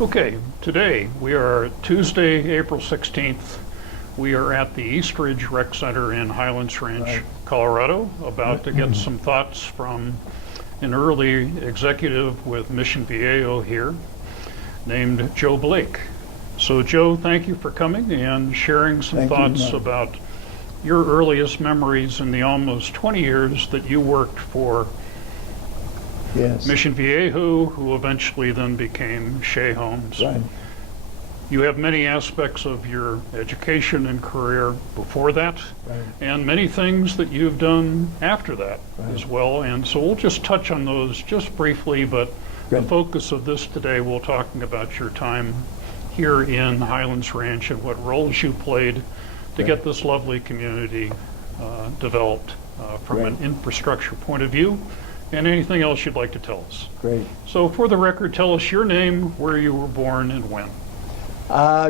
Okay, today we are Tuesday, April 16th. We are at the East Ridge Rec Center in Highlands Ranch, Colorado, about to get some thoughts from an early executive with Mission Viejo here named Joe Blake. So Joe, thank you for coming and sharing some thoughts about your earliest memories in the almost 20 years that you worked for Mission Viejo, who eventually then became Shea Homes. Right. You have many aspects of your education and career before that, and many things that you've done after that as well. And so we'll just touch on those just briefly, but the focus of this today, we're talking about your time here in Highlands Ranch and what roles you played to get this lovely community developed from an infrastructure point of view, and anything else you'd like to tell us. Great. So for the record, tell us your name, where you were born, and when.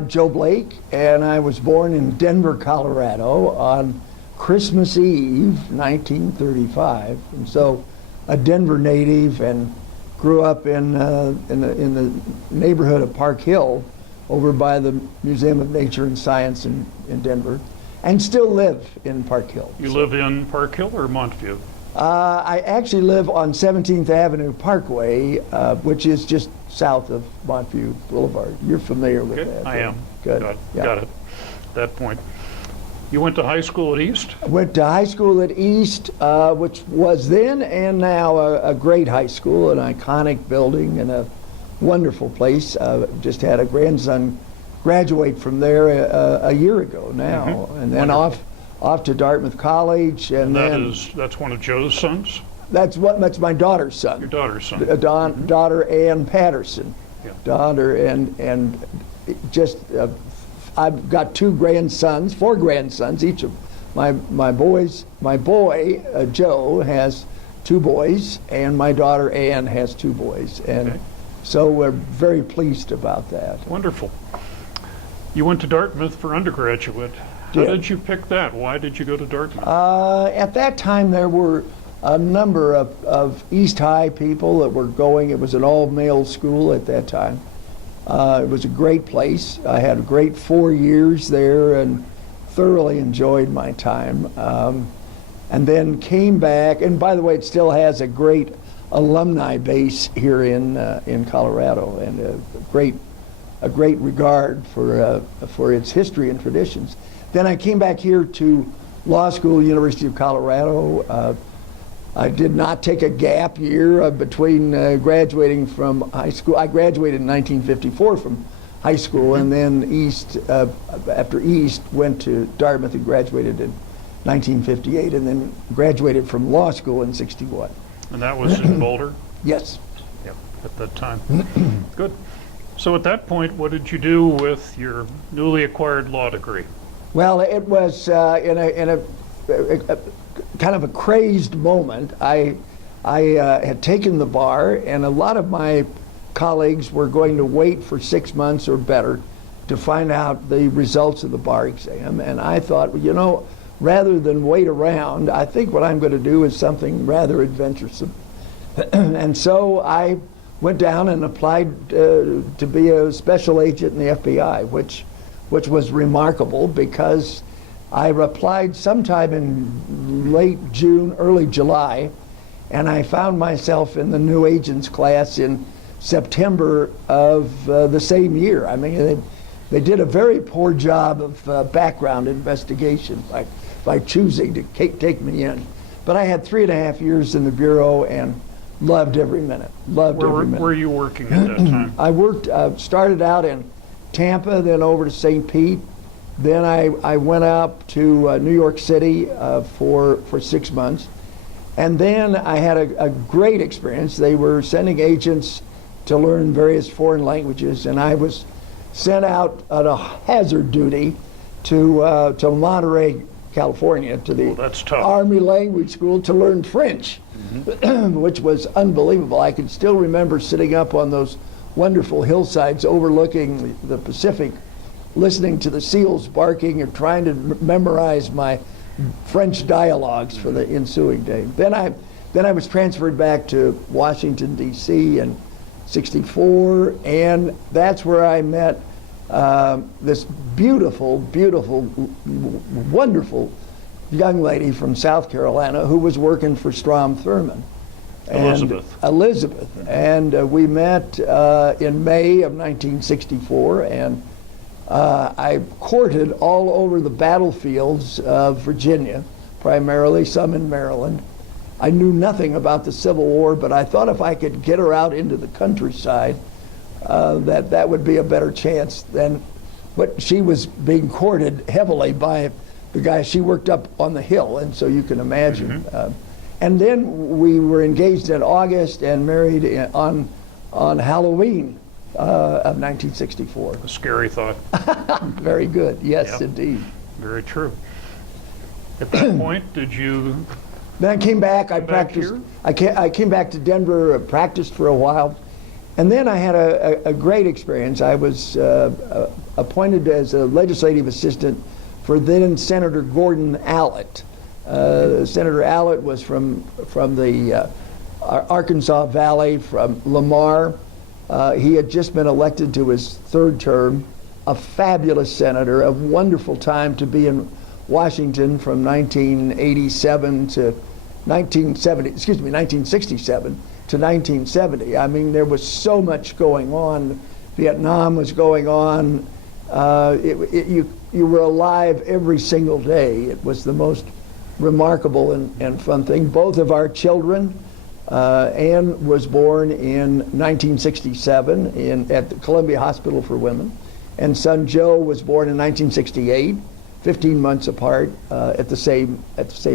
Joe Blake, and I was born in Denver, Colorado on Christmas Eve, 1935. And so a Denver native, and grew up in the neighborhood of Park Hill over by the Museum of Nature and Science in Denver, and still live in Park Hill. You live in Park Hill or Montview? I actually live on 17th Avenue Parkway, which is just south of Montview Boulevard. You're familiar with that? I am. Good. Got it. At that point. You went to high school at East? I went to high school at East, which was then and now a great high school, an iconic building and a wonderful place. Just had a grandson graduate from there a year ago now, and then off to Dartmouth College, and that's one of Joe's sons? That's my daughter's son. Your daughter's son. Daughter Ann Patterson. Yeah. Daughter and just I've got four grandsons. Each of my boy Joe has two boys, and my daughter Ann has two boys, and so we're very pleased about that. Wonderful. You went to Dartmouth for undergraduate. How did you pick that? Why did you go to Dartmouth? At that time, there were a number of East High people that were going. It was an all-male school at that time. It was a great place. I had a great 4 years there and thoroughly enjoyed my time. And then came back, and by the way, it still has a great alumni base here in Colorado, and a great regard for its history and traditions. Then I came back here to law school, University of Colorado. I did not take a gap year between graduating from high school. I graduated in 1954 from high school, and then after East, went to Dartmouth and graduated in 1958, and then graduated from law school in 61. And that was in Boulder? Yes. Yep, at that time. Good. So at that point, what did you do with your newly acquired law degree? Well, it was in a kind of a crazed moment. I had taken the bar, and a lot of my colleagues were going to wait for 6 months or better to find out the results of the bar exam. And I thought, well, rather than wait around, I think what I'm going to do is something rather adventuresome. And so I went down and applied to be a special agent in the FBI, which was remarkable because I applied sometime in late June, early July, and I found myself in the new agents class in September of the same year. I mean, they did a very poor job of background investigation by choosing to take me in. But I had 3.5 years in the Bureau and loved every minute. Where were you working at that time? I worked, started out in Tampa, then over to St. Pete. Then I went up to New York City for 6 months. And then I had a great experience. They were sending agents to learn various foreign languages, and I was sent out on a hazard duty to Monterey, California, to the Army Language School to learn French, which was unbelievable. I can still remember sitting up on those wonderful hillsides overlooking the Pacific, listening to the seals barking and trying to memorize my French dialogues for the ensuing day. Then I was transferred back to Washington, D.C., and 64, and that's where I met this beautiful, beautiful, wonderful young lady from South Carolina who was working for Strom Thurmond. Elizabeth. And we met in May of 1964, and I courted all over the battlefields of Virginia, primarily, some in Maryland. I knew nothing about the Civil War, but I thought if I could get her out into the countryside, that would be a better chance than. But she was being courted heavily by the guy. She worked up on the hill, and so you can imagine. And then we were engaged in August and married on Halloween of 1964. A scary thought. Very good. Yes, Yep. indeed. Very true. At that point, did you? Then I came back. I back practiced. here? I came back to Denver, practiced for a while, and then I had a great experience. I was appointed as a legislative assistant for then Senator Gordon Allett. Senator Allett was from the Arkansas Valley, from Lamar. He had just been elected to his third term. A fabulous senator, a wonderful time to be in Washington from 1987 to 1967 to 1970. I mean, there was so much going on. Vietnam was going on. You were alive every single day. It was the most remarkable and fun thing. Both of our children, Anne was born in 1967 at the Columbia Hospital for Women, and son Joe was born in 1968, 15 months apart at the same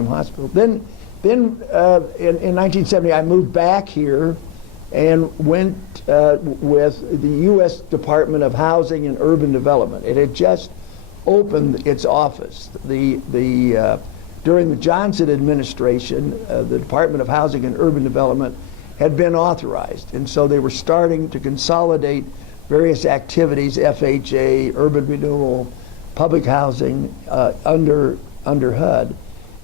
hospital. Then in 1970, I moved back here and went with the U.S. Department of Housing and Urban Development. It had just opened its office. During the Johnson administration, the Department of Housing and Urban Development had been authorized, and so they were starting to consolidate various activities, FHA, urban renewal, public housing, under HUD.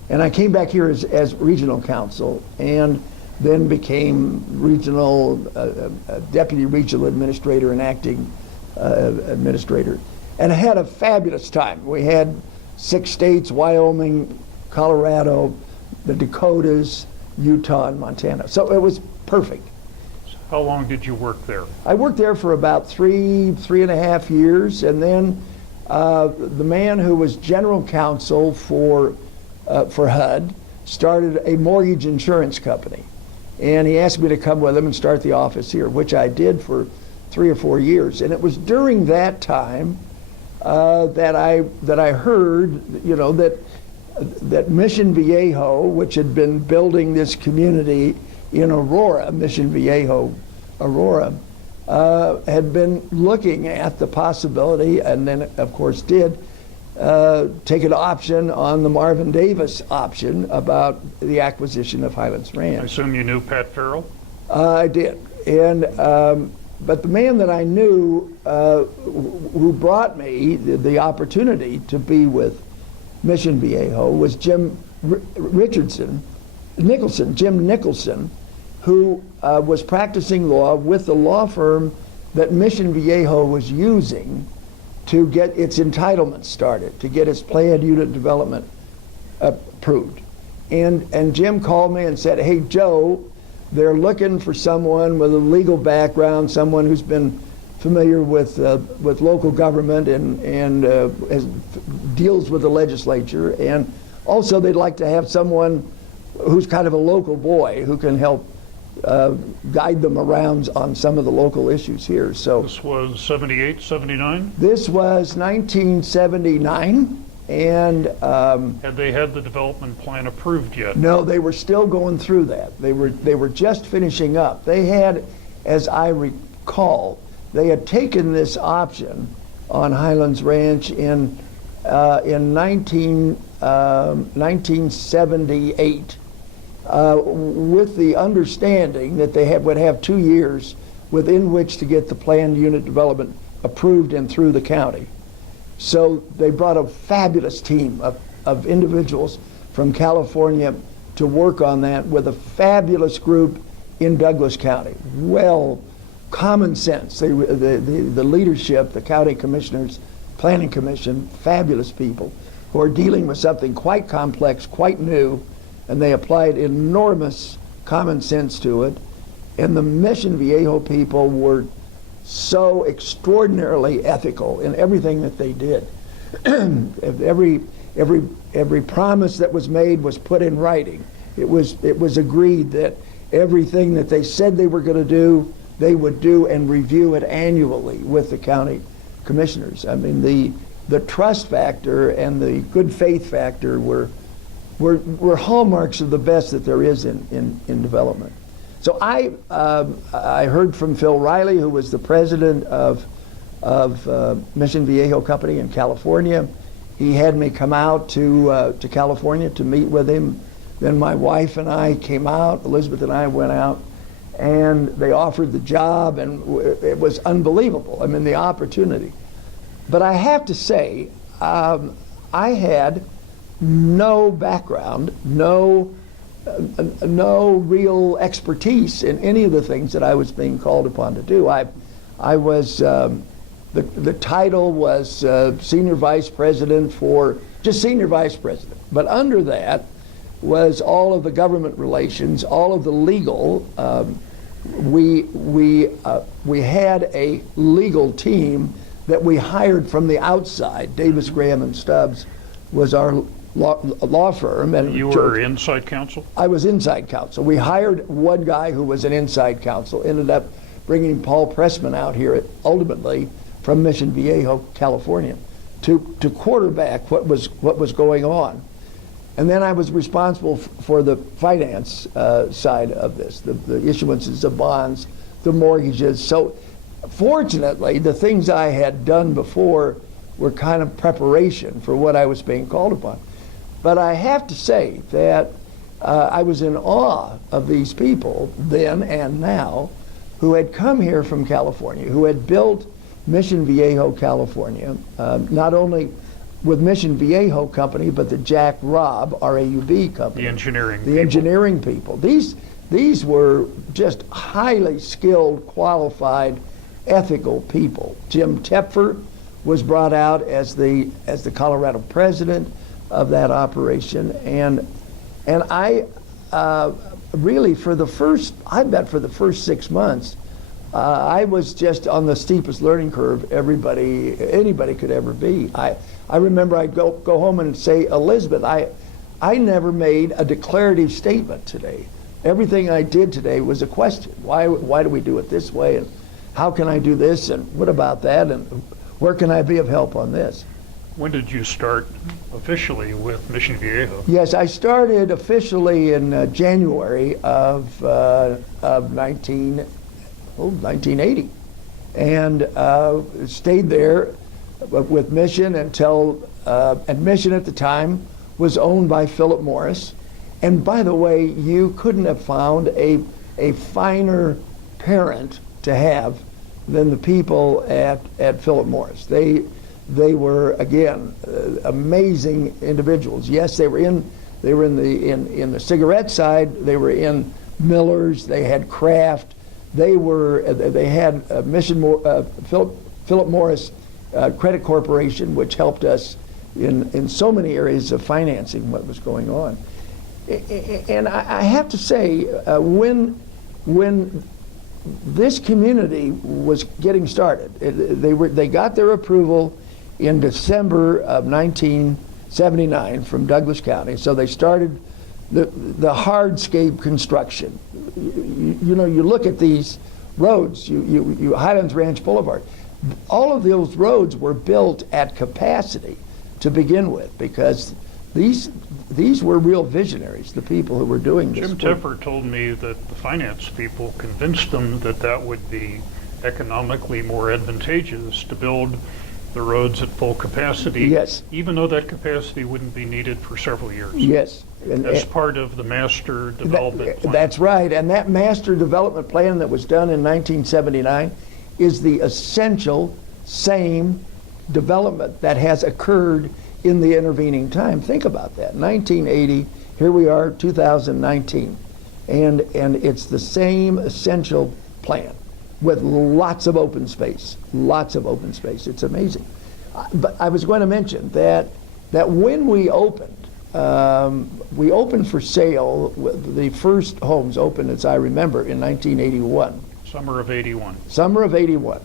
And I came back here as regional counsel, and then became regional, deputy regional administrator and acting administrator. And I had a fabulous time. We had 6 states, Wyoming, Colorado, the Dakotas, Utah, and Montana. So it was perfect. How long did you work there? I worked there for about three and a half years, and then the man who was general counsel for HUD started a mortgage insurance company. And he asked me to come with him and start the office here, which I did for 3 or 4 years. And it was during that time that I heard, that Mission Viejo, which had been building this community in Aurora, Mission Viejo, Aurora, had been looking at the possibility, and then of course did, take an option on the Marvin Davis option about the acquisition of Highlands Ranch. I assume you knew Pat Farrell? I did. And but the man that I knew who brought me the opportunity to be with Mission Viejo was Jim Nicholson, who was practicing law with the law firm that Mission Viejo was using to get its entitlements started, to get its planned unit development approved. And Jim called me and said, "Hey, Joe, they're looking for someone with a legal background, someone who's been familiar with local government and deals with the legislature, and also they'd like to have someone who's kind of a local boy who can help guide them around on some of the local issues here." So This was 78, 79? this was 1979, and Had they had the development plan approved yet? no, they were still going through that. They were just finishing up. They had, as I recall, they had taken this option on Highlands Ranch in 1978 with the understanding that they would have 2 years within which to get the planned unit development approved and through the county. So they brought a fabulous team of individuals from California to work on that with a fabulous group in Douglas County, well common sense. The leadership, the county commissioners, planning commission, fabulous people who are dealing with something quite complex, quite new, and they applied enormous common sense to it. And the Mission Viejo people were so extraordinarily ethical in everything that they did. Every promise that was made was put in writing. It was agreed that everything that they said they were going to do, they would do and review it annually with the county commissioners. I mean, the trust factor and the good faith factor were hallmarks of the best that there is in development. So I heard from Phil Riley, who was the president of Mission Viejo Company in California. He had me come out to California to meet with him. Then my wife and I came out, Elizabeth and I went out, and they offered the job, and it was unbelievable. I mean, the opportunity. But I have to say, I had no background, no real expertise in any of the things that I was being called upon to do. I was the title was senior vice president just senior vice president, but under that was all of the government relations, all of the legal. We had a legal team that we hired from the outside. Davis, Graham, and Stubbs was our law firm. And you were inside counsel? I was inside counsel. We hired one guy who was an inside counsel, ended up bringing Paul Pressman out here ultimately from Mission Viejo, California, to quarterback what was going on. And then I was responsible for the finance side of this, the issuances of bonds, the mortgages. So fortunately, the things I had done before were kind of preparation for what I was being called upon. But I have to say that I was in awe of these people then and now who had come here from California, who had built Mission Viejo, California, not only with Mission Viejo Company, but the Jack Robb, R-A-U-B company. The engineering people. These were just highly skilled, qualified, ethical people. Jim Tepfer was brought out as the Colorado president of that operation, and I really for the first 6 months, I was just on the steepest learning curve anybody could ever be. I remember I'd go home and say, Elizabeth, I never made a declarative statement today. Everything I did today was a question. Why do we do it this way? And how can I do this? And what about that? And where can I be of help on this? When did you start officially with Mission Viejo? Yes, I started officially in January of 1980, and stayed there with Mission until, and Mission at the time was owned by Philip Morris. And by the way, you couldn't have found a finer parent to have than the people at Philip Morris. They were, again, amazing individuals. Yes, they were in the cigarette side. They were in Miller's. They had Kraft. They had Philip Morris Credit Corporation, which helped us in so many areas of financing what was going on. And I have to say, when this community was getting started, they got their approval in December of 1979 from Douglas County. So they started the hardscape construction. You know, you look at these roads, you Highlands Ranch Boulevard. All of those roads were built at capacity to begin with, because these were real visionaries, the people who were doing this. Jim Tepfer told me that the finance people convinced them that would be economically more advantageous to build the roads at full capacity, yes, even though that capacity wouldn't be needed for several years. Yes. As part of the master development plan. That's right. And that master development plan that was done in 1979 is the essential same development that has occurred in the intervening time. Think about that. 1980, here we are, 2019. And it's the same essential plan. with lots of open space, lots of open space. It's amazing. But I was going to mention that when we opened for sale. The first homes opened, as I remember, in 1981. Summer of 81. Summer of 81.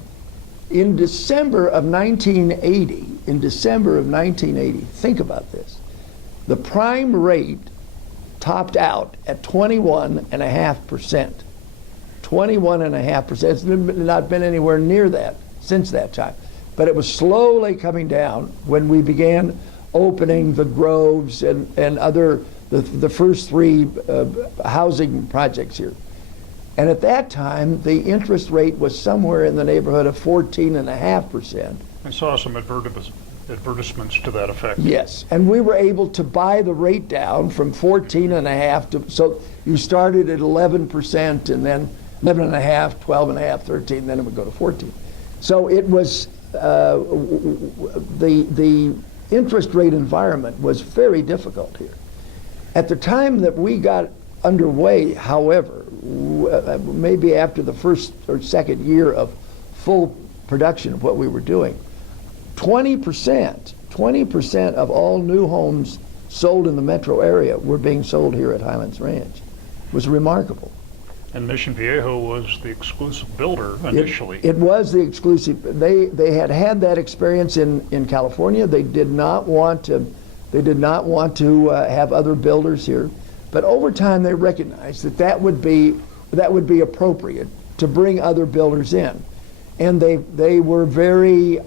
In December of 1980, think about this. The prime rate topped out at 21.5%. 21.5%. It's not been anywhere near that since that time. But it was slowly coming down when we began opening the Groves and other, the first three housing projects here. And at that time, the interest rate was somewhere in the neighborhood of 14.5%. I saw some advertisements to that effect. Yes, and we were able to buy the rate down from 14.5 to, so you started at 11% and then 11.5, 12.5, 13, then it would go to 14. So it was, the interest rate environment was very difficult here. At the time that we got underway, however, maybe after the first or second year of full production of what we were doing, 20% of all new homes sold in the metro area were being sold here at Highlands Ranch. It was remarkable. And Mission Viejo was the exclusive builder initially. It was the exclusive. They had that experience in California. They did not want to have other builders here. But over time, they recognized that would be appropriate to bring other builders in, and they were very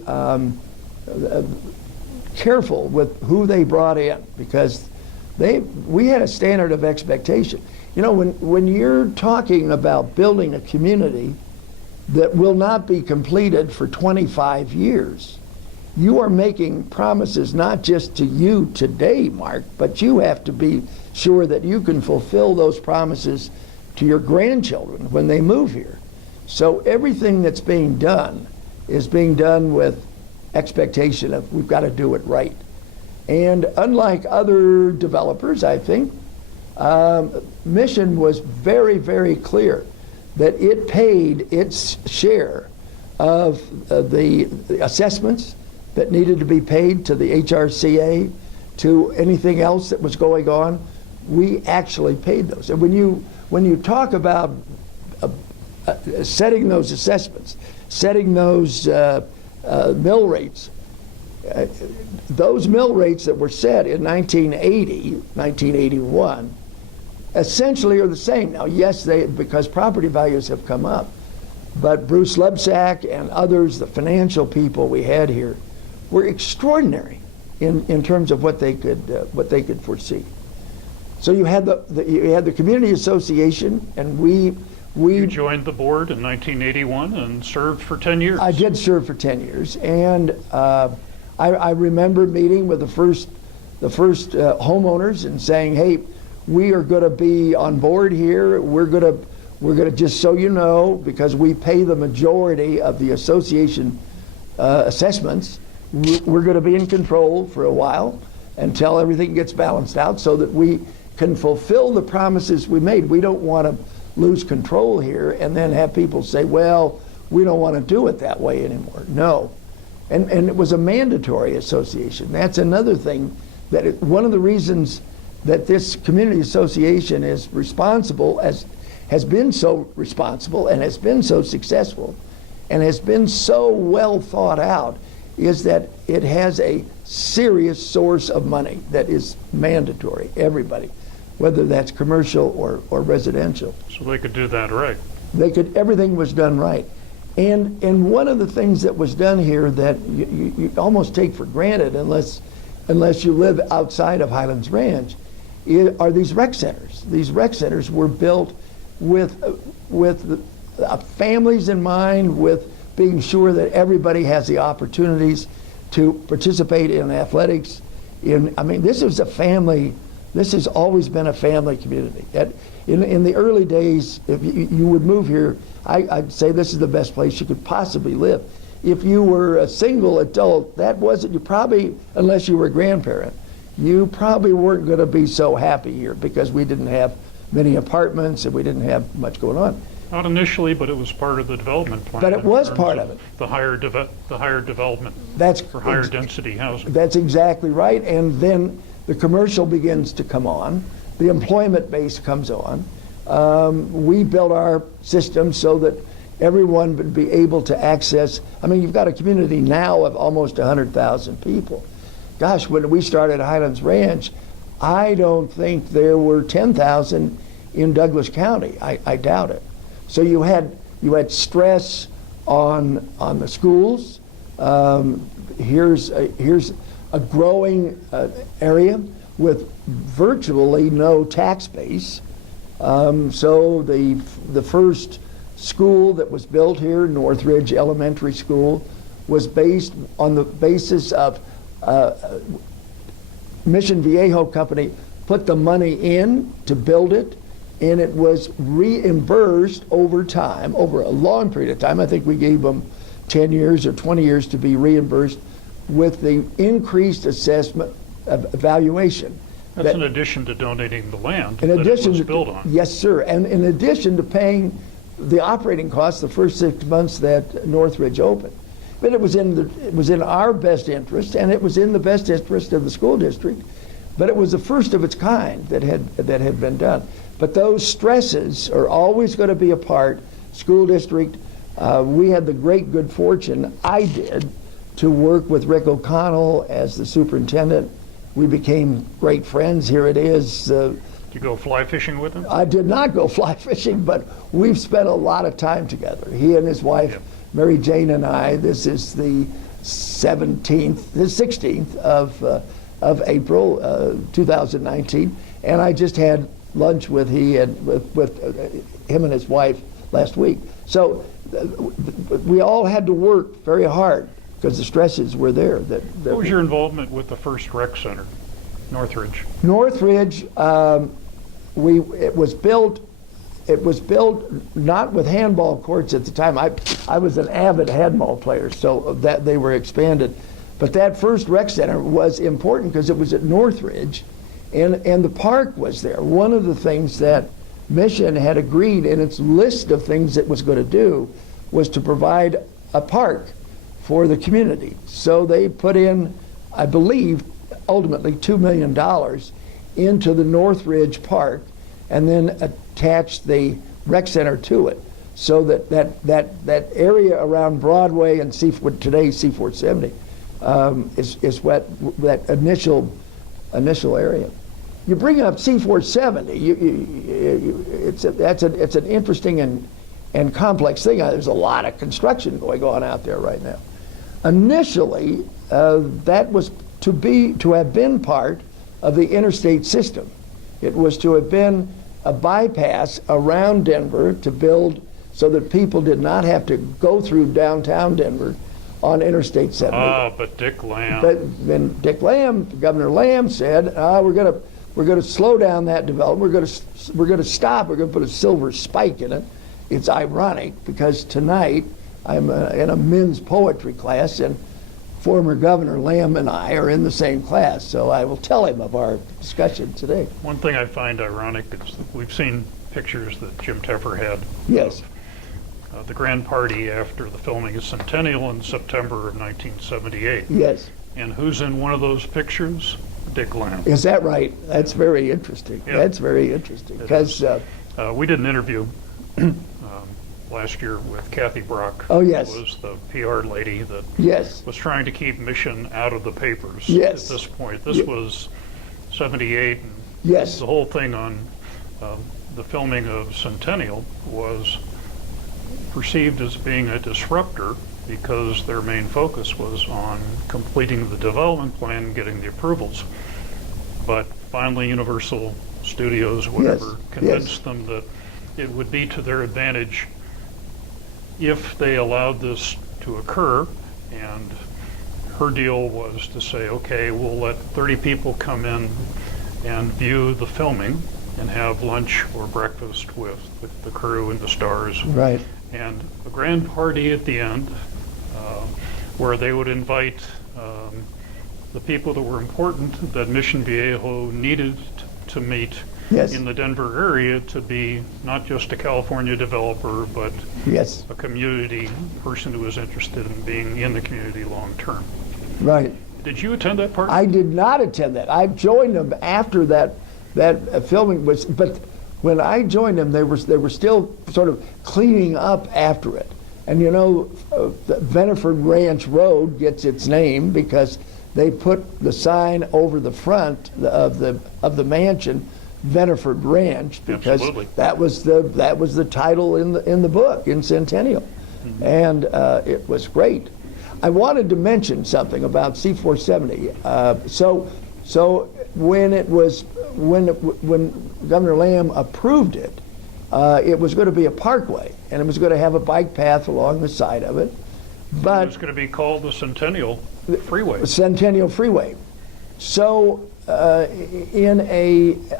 careful with who they brought in, because we had a standard of expectation. You know, when you're talking about building a community that will not be completed for 25 years, you are making promises not just to you today, Mark, but you have to be sure that you can fulfill those promises to your grandchildren when they move here. So everything that's being done is being done with expectation of we've got to do it right. And unlike other developers, I think, Mission was very, very clear that it paid its share of the assessments that needed to be paid to the HRCA, to anything else that was going on. We actually paid those. And when you talk about setting those assessments, setting those mill rates, those mill rates that were set in 1980, 1981, essentially are the same now. Yes, because property values have come up, but Bruce Lebsack and others, the financial people we had here, were extraordinary in terms of what they could foresee. So you had the community association, and we You joined the board in 1981 and served for 10 years. I did serve for 10 years, and I remember meeting with the first homeowners and saying, "Hey, we are going to be on board here. We're going to just so you know, because we pay the majority of the association assessments. We're going to be in control for a while until everything gets balanced out, so that we can fulfill the promises we made. We don't want to lose control here and then have people say, well, we don't want to do it that way anymore." No. And it was a mandatory association. That's another thing, one of the reasons that this community association is responsible, has been so responsible and has been so successful and has been so well thought out, is that it has a serious source of money that is mandatory, everybody, whether that's commercial or residential. So they could do that right. Everything was done right. And one of the things that was done here that you almost take for granted unless you live outside of Highlands Ranch are these rec centers. These rec centers were built with families in mind, with being sure that everybody has the opportunities to participate in athletics. This is a family. This has always been a family community. In the early days, if you would move here, I'd say this is the best place you could possibly live. If you were a single adult, that wasn't, you probably, unless you were a grandparent, you probably weren't going to be so happy here, because we didn't have many apartments and we didn't have much going on. Not initially, but it was part of the development plan. But it in was terms part of it. The higher development That's for higher density housing. That's exactly right. And then the commercial begins to come on. The employment base comes on. We built our system so that everyone would be able to access. I mean, you've got a community now of almost 100,000 people. Gosh, when we started Highlands Ranch, I don't think there were 10,000 in Douglas County. I doubt it. So you had stress on the schools. Here's a growing area with virtually no tax base. So the first school that was built here, Northridge Elementary School, was based on the basis of Mission Viejo Company put the money in to build it, and it was reimbursed over time, over a long period of time. I think we gave them 10 years or 20 years to be reimbursed with the increased assessment of valuation. That's in addition to donating the land In that addition it was to, built on. yes, sir. And in addition to paying the operating costs the first 6 months that Northridge opened. But it was in our best interest, and it was in the best interest of the school district. But it was the first of its kind that had been done. But those stresses are always going to be a part. School district, we had the great good fortune, I did, to work with Rick O'Connell as the superintendent. We became great friends. Here it is. Did you go fly fishing with him? I did not go fly fishing, but we've spent a lot of time together. He and his wife, Yep. Mary Jane, and I. This is the 16th of April, 2019, and I just had lunch with him and his wife last week. So we all had to work very hard because the stresses were there. What was your involvement with the first rec center, Northridge? Northridge, it was built not with handball courts at the time. I was an avid handball player, so that they were expanded. But that first rec center was important because it was at Northridge, and the park was there. One of the things that Mission had agreed in its list of things it was going to do was to provide a park for the community. So they put in, I believe, ultimately $2 million into the Northridge Park, and then attached the rec center to it, so that area around Broadway and today C470 is what that initial area. You bring up C470. It's an interesting and complex thing. There's a lot of construction going on out there right now. Initially, that was to have been part of the interstate system. It was to have been a bypass around Denver to build so that people did not have to go through downtown Denver on Interstate 70. But Dick Lamb. But then Governor Lamb said, we're going to slow down that development. We're going to stop. We're going to put a silver spike in it. It's ironic because tonight I'm in a men's poetry class, and former Governor Lamb and I are in the same class, so I will tell him of our discussion today. One thing I find ironic is that we've seen pictures that Jim Teffer had. Yes. Of the grand party after the filming of Centennial in September of 1978. Yes. And who's in one of those pictures? Dick Lamb. Is that right? That's very interesting. Yeah. That's very interesting because we did an interview last year with Kathy Brock. Oh, yes. Who was the PR lady that yes, was trying to keep Mission out of the papers yes, at this point. This was 78. And yes, the whole thing on the filming of Centennial was perceived as being a disruptor because their main focus was on completing the development plan and getting the approvals. But finally Universal Studios, whatever, yes, convinced them that it would be to their advantage if they allowed this to occur. And her deal was to say, okay, we'll let 30 people come in and view the filming and have lunch or breakfast with the crew and the stars. right. And a grand party at the end where they would invite the people that were important that Mission Viejo needed to meet Yes. in the Denver area to be not just a California developer, but Yes. a community person who was interested in being in the community long term. Right. Did you attend that party? I did not attend that. I joined them after that filming was, but when I joined them, they were still sort of cleaning up after it. And you know, the Veniford Ranch Road gets its name because they put the sign over the front of the mansion, Veniford Ranch, because Absolutely. that was the title in the book in Centennial, and it was great. I wanted to mention something about C470. So when Governor Lamb approved it, it was going to be a parkway, and it was going to have a bike path along the side of it. But It's going to be called the Centennial Freeway. Centennial Freeway. So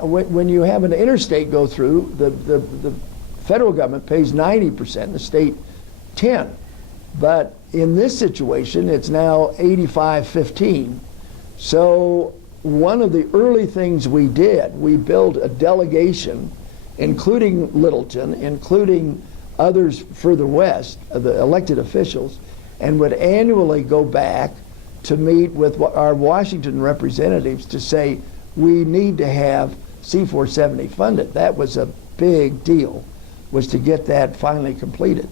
when you have an interstate go through, the federal government pays 90%, the state 10%. But in this situation, it's now 85-15. So one of the early things we did, we built a delegation, including Littleton, including others further west, the elected officials, and would annually go back to meet with our Washington representatives to say, we need to have C470 funded. That was a big deal, was to get that finally completed.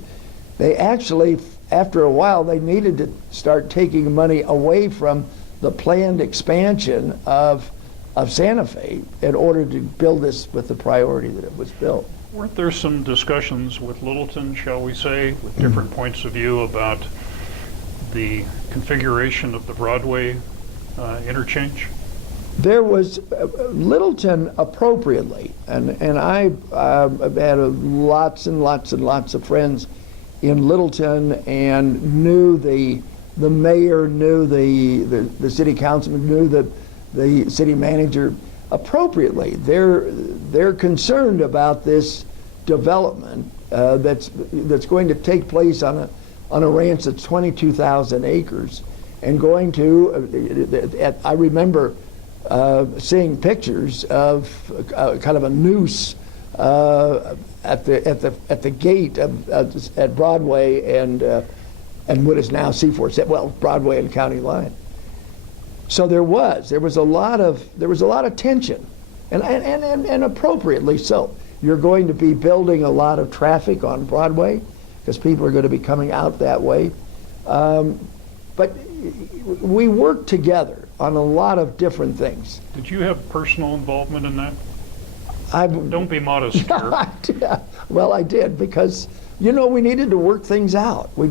They actually, after a while, they needed to start taking money away from the planned expansion of Santa Fe in order to build this with the priority that it was built. Weren't there some discussions with Littleton, shall we say, with different points of view about the configuration of the Broadway interchange? There was Littleton appropriately, and I've had lots and lots and lots of friends in Littleton, and knew the mayor, knew the city councilman, knew the city manager appropriately. They're concerned about this development that's going to take place on a ranch that's 22,000 acres, and going to I remember seeing pictures of kind of a noose at the gate at Broadway and what is now C470, well, Broadway and County Line. So there was a lot of tension, and appropriately so. You're going to be building a lot of traffic on Broadway because people are going to be coming out that way. But we worked together on a lot of different things. Did you have personal involvement in that? I've, Don't be modest here. well, I did, because we needed to work things out. We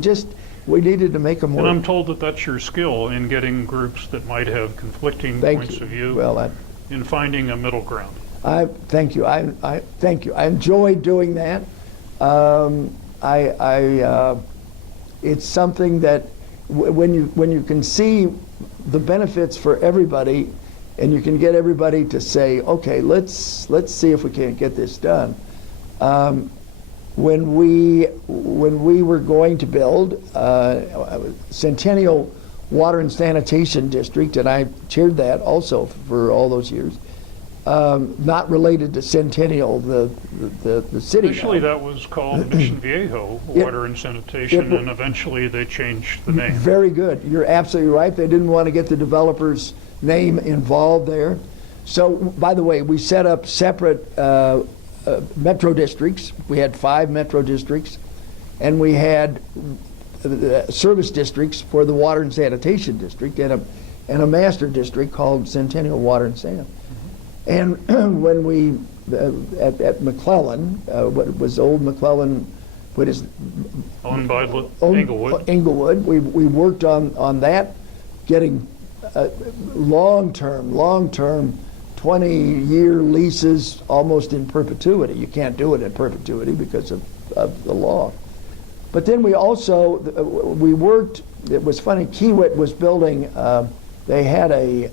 needed to make them work. And I'm told that that's your skill in getting groups that might have conflicting points of view, well, in finding a middle ground. Thank you. I thank you. I enjoy doing that. It's something that when you can see the benefits for everybody, and you can get everybody to say, okay, let's see if we can't get this done. When we were going to build Centennial Water and Sanitation District, and I chaired that also for all those years, not related to Centennial, the city. Initially that was called Mission Viejo Water and Sanitation, and eventually they changed the name. Very good. You're absolutely right. They didn't want to get the developer's name involved there. So, by the way, we set up separate metro districts. We had 5 metro districts, and we had service districts for the Water and Sanitation District, and a master district called Centennial Water and Sand. And when we at McClellan, what was old McClellan, what is Owned by Englewood. Englewood, we worked on that, getting long-term 20-year leases almost in perpetuity. You can't do it in perpetuity because of the law. But then we also, we worked, it was funny, Kiewit was building, they had a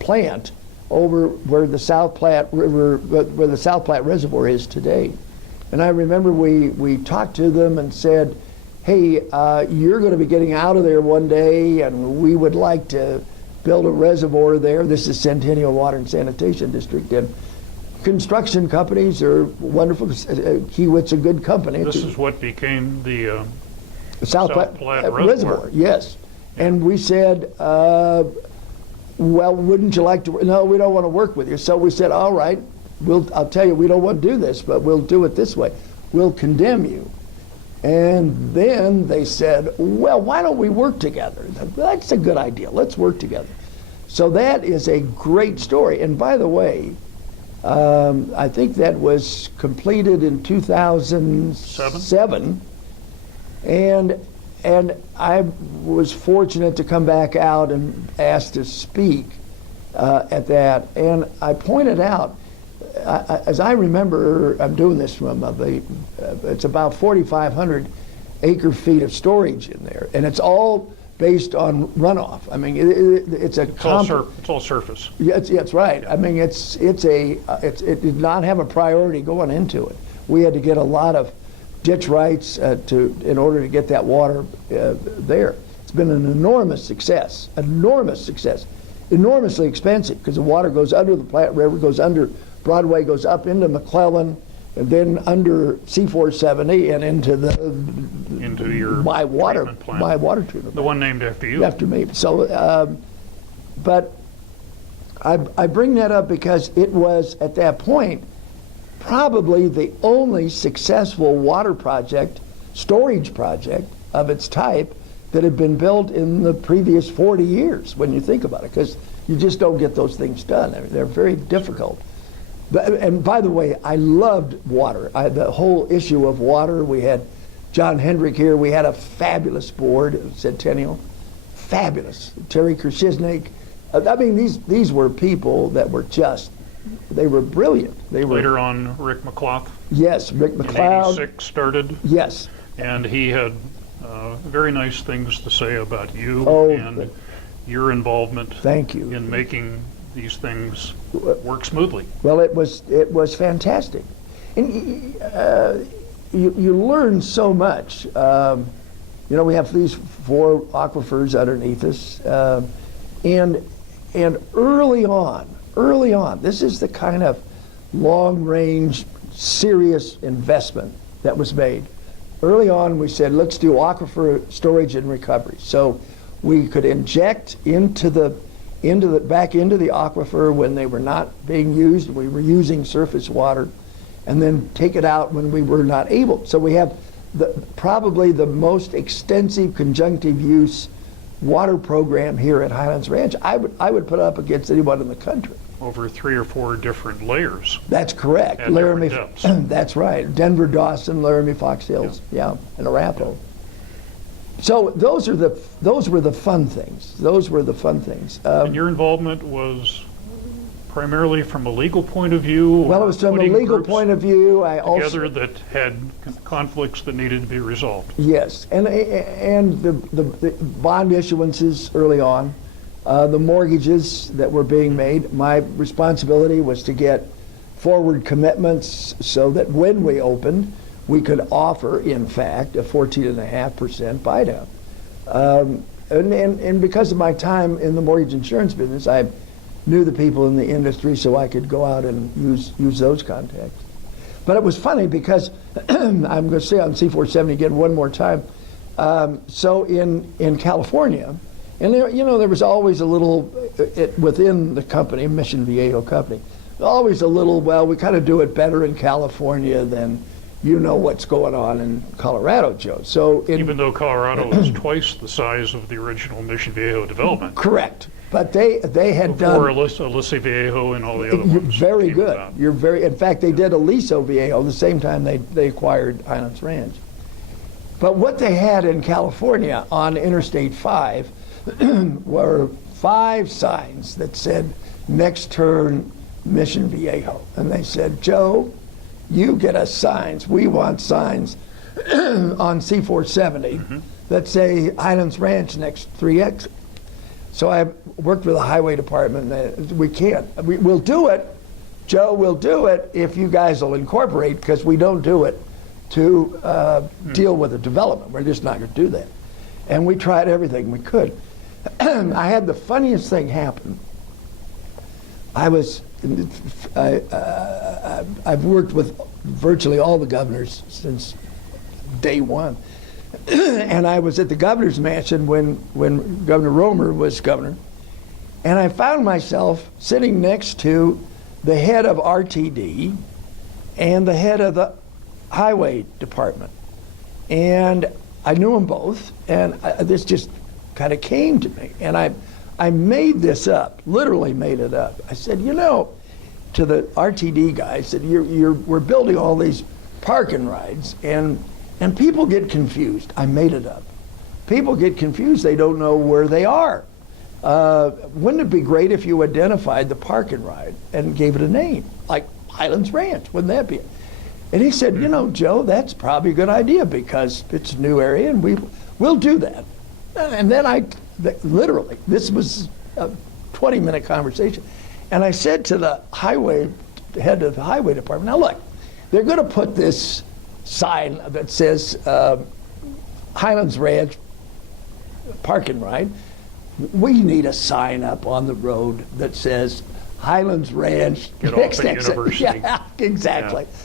plant over where the South Platte River, where the South Platte Reservoir is today. And I remember we talked to them and said, hey, you're going to be getting out of there one day, and we would like to build a reservoir there. This is Centennial Water and Sanitation District. And construction companies are wonderful. Kiewit's a good company. This is what became the South Platte Reservoir. Yes. And we said, well, wouldn't you like to? No, we don't want to work with you. So we said, all right, I'll tell you, we don't want to do this, but we'll do it this way. We'll condemn you. And then they said, well, why don't we work together? That's a good idea. Let's work together. So that is a great story. And by the way, I think that was completed in 2007. And I was fortunate to come back out and asked to speak at that. And I pointed out, as I remember, I'm doing this from it's about 4,500 acre feet of storage in there, and it's all based on runoff. I mean, it's all surface. Yeah, it's right. I mean, it did not have a priority going into it. We had to get a lot of ditch rights in order to get that water there. It's been an enormous success, enormously expensive, because the water goes under the Platte River, goes under Broadway, goes up into McClellan, and then under C470 and into your my water treatment plant. My water treatment. The one named after you. After me. So, but I bring that up because it was at that point probably the only successful water project, storage project of its type that had been built in the previous 40 years. When you think about it, because you just don't get those things done. They're very difficult. And by the way, I loved water. The whole issue of water. We had John Hendrick here. We had a fabulous board at Centennial. Fabulous. Terry Kershiznik. I mean, these were people that were they were brilliant. Later on, Rick McClough. Yes, Rick McClough. In '86 started. Yes. And he had very nice things to say about you and your involvement. Thank you. In making these things work smoothly. Well, it was fantastic, and you learn so much. We have these 4 aquifers underneath us, and early on, this is the kind of long-range, serious investment that was made. Early on, we said, let's do aquifer storage and recovery, so we could inject back into the aquifer when they were not being used. We were using surface water, and then take it out when we were not able. So we have probably the most extensive conjunctive use water program here at Highlands Ranch. I would put up against anyone in the country. Over 3 or 4 different layers. That's correct. At different depths. That's right. Denver, Dawson, Laramie, Fox Hills, and Arapahoe. So those were the fun things. And your involvement was primarily from a legal point of view? Well, it was from a legal point of view. Together that had conflicts that needed to be resolved. Yes, and the bond issuances early on, the mortgages that were being made. My responsibility was to get forward commitments so that when we opened, we could offer, in fact, a 14.5% buy down. And because of my time in the mortgage insurance business, I knew the people in the industry, so I could go out and use those contacts. But it was funny because I'm going to say on C470 again one more time. So in California, and there was always a little within the company, Mission Viejo Company, always a little. Well, we kind of do it better in California than what's going on in Colorado, Joe. So even though Colorado is twice the size of the original Mission Viejo development. Correct. But they had done Aliso Viejo and all the other ones. Very good. In fact, they did Aliso Viejo the same time they acquired Highlands Ranch. But what they had in California on Interstate 5 were 5 signs that said next turn Mission Viejo, and they said, Joe, you get us signs. We want signs on C470 that say Highlands Ranch next 3X. So I worked with the highway department. We can't. We'll do it, Joe. We'll do it if you guys will incorporate, because we don't do it to deal with the development. We're just not going to do that. And we tried everything we could. I had the funniest thing happen. I've worked with virtually all the governors since day one. And I was at the governor's mansion when Governor Romer was governor. And I found myself sitting next to the head of RTD and the head of the highway department. And I knew them both, and this just kind of came to me. And I made this up, literally made it up. I said, you know, to the RTD guy, I said, we're building all these park and rides, and people get confused. I made it up. People get confused. They don't know where they are. Wouldn't it be great if you identified the park and ride and gave it a name, like Highlands Ranch? Wouldn't that be it? And he said, you know, Joe, that's probably a good idea because it's a new area and we'll do that. And then literally, this was a 20-minute conversation. And I said to the head of the highway department, now look, they're going to put this sign that says Highlands Ranch Park and Ride. We need a sign up on the road that says Highlands Ranch. Get off at University. Yeah, exactly. Yeah.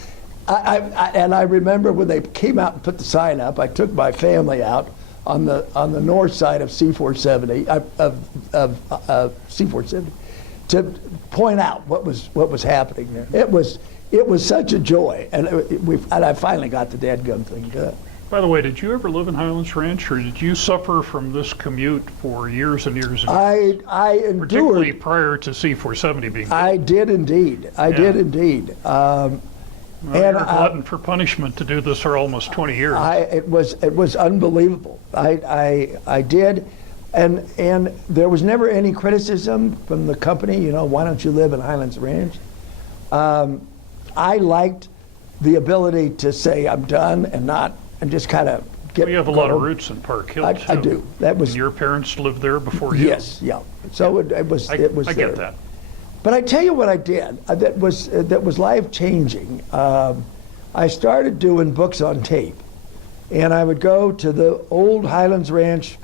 I remember when they came out and put the sign up, I took my family out on the north side of C-470 of C-470 to point out what was happening there. It was such a joy, and I finally got the dadgum thing done. By the way, did you ever live in Highlands Ranch, or did you suffer from this commute for years and years and years? I endured. Particularly prior to C-470 being built. I did indeed. I did indeed. Well, you're a glutton for punishment to do this for almost 20 years. It was unbelievable. I did, and there was never any criticism from the company. You know, why don't you live in Highlands Ranch? I liked the ability to say I'm done and just kind of get. We have a lot of roots in Park Hill too. I do. That was. And your parents lived there before you. Yes, yeah. So it was. I there. get that. But I tell you what I did that was life changing. I started doing books on tape, and I would go to the old Highlands Ranch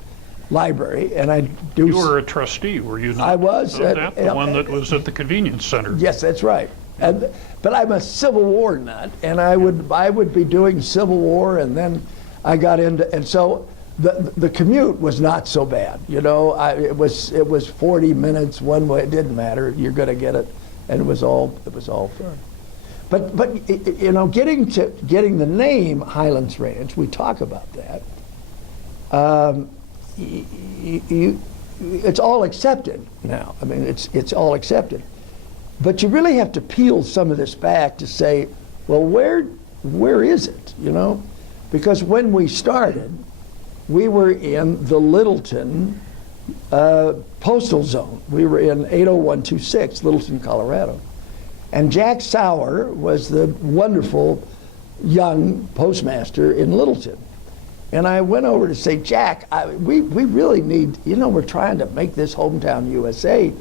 library, and I'd do. You were a trustee, were you not? I was. The one that was at the convenience center. Yes, that's right. But I'm a Civil War nut, and I would be doing Civil War, and then I got into, and so the commute was not so bad. You know, it was 40 minutes one way. It didn't matter. You're going to get it, and it was all fun. But you know, getting the name Highlands Ranch, we talk about that. It's all accepted now. I mean, it's all accepted. But you really have to peel some of this back to say, well, where is it? You know, because when we started, we were in the Littleton postal zone. We were in 80126, Littleton, Colorado. And Jack Sauer was the wonderful young postmaster in Littleton. And I went over to say, Jack, we really need, you know, we're trying to make this hometown USA.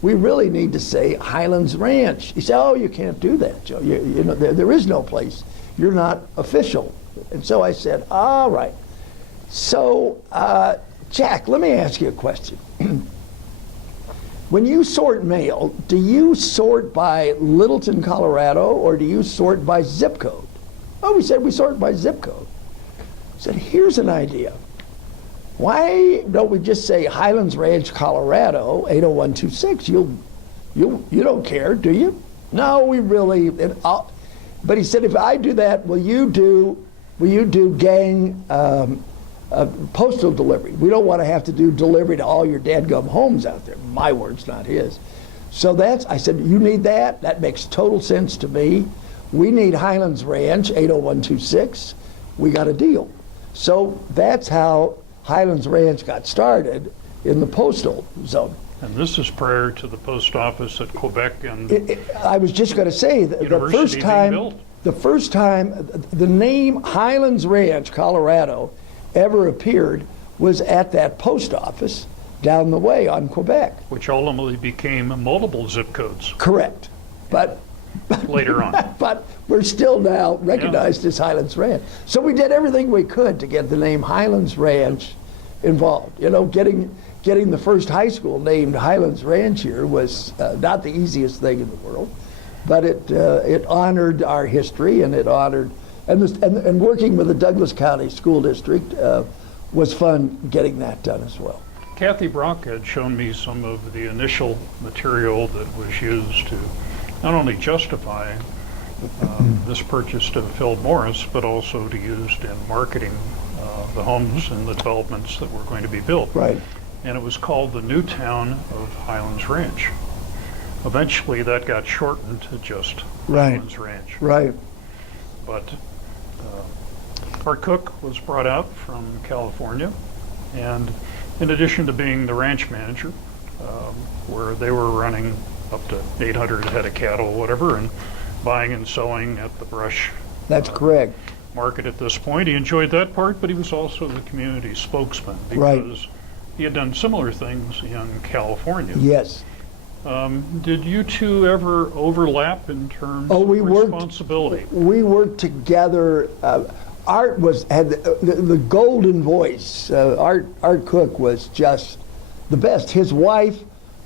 We really need to say Highlands Ranch. He said, oh, you can't do that, Joe. You know, there is no place. You're not official. And so I said, all right. So, Jack, let me ask you a question. When you sort mail, do you sort by Littleton, Colorado, or do you sort by zip code? Oh, we said we sort by zip code. I said, here's an idea. Why don't we just say Highlands Ranch, Colorado, 80126? You don't care, do you? No, we really. But he said, if I do that, will you do gang postal delivery? We don't want to have to do delivery to all your dadgum homes out there. My words, not his. So I said, you need that? That makes total sense to me. We need Highlands Ranch, 80126. We got a deal. So that's how Highlands Ranch got started in the postal zone. And this is prior to the post office at Quebec and I was just going to say the first time the name Highlands Ranch, Colorado, ever appeared was at that post office down the way on Quebec. Which ultimately became multiple zip codes. Correct. But later on. But we're still now recognized as Highlands Ranch. So we did everything we could to get the name Highlands Ranch involved. You know, getting getting the first high school named Highlands Ranch here was not the easiest thing in the world, but it honored our history, and it honored, and working with the Douglas County School District was fun getting that done as well. Kathy Brock had shown me some of the initial material that was used to not only justify this purchase to Philip Morris, but also to used in marketing the homes and the developments that were going to be built. Right. And it was called the New Town of Highlands Ranch. Eventually that got shortened to just Right. Highlands Ranch. Right. But Art Cook was brought out from California, and in addition to being the ranch manager, where they were running up to 800 head of cattle, whatever, and buying and selling at the brush That's correct. market at this point. He enjoyed that part, but he was also the community spokesman Right. because he had done similar things in California. Yes. Did you two ever overlap in terms Oh, we of worked- responsibility? We worked together. Art had the golden voice. Art Cook was just the best. His wife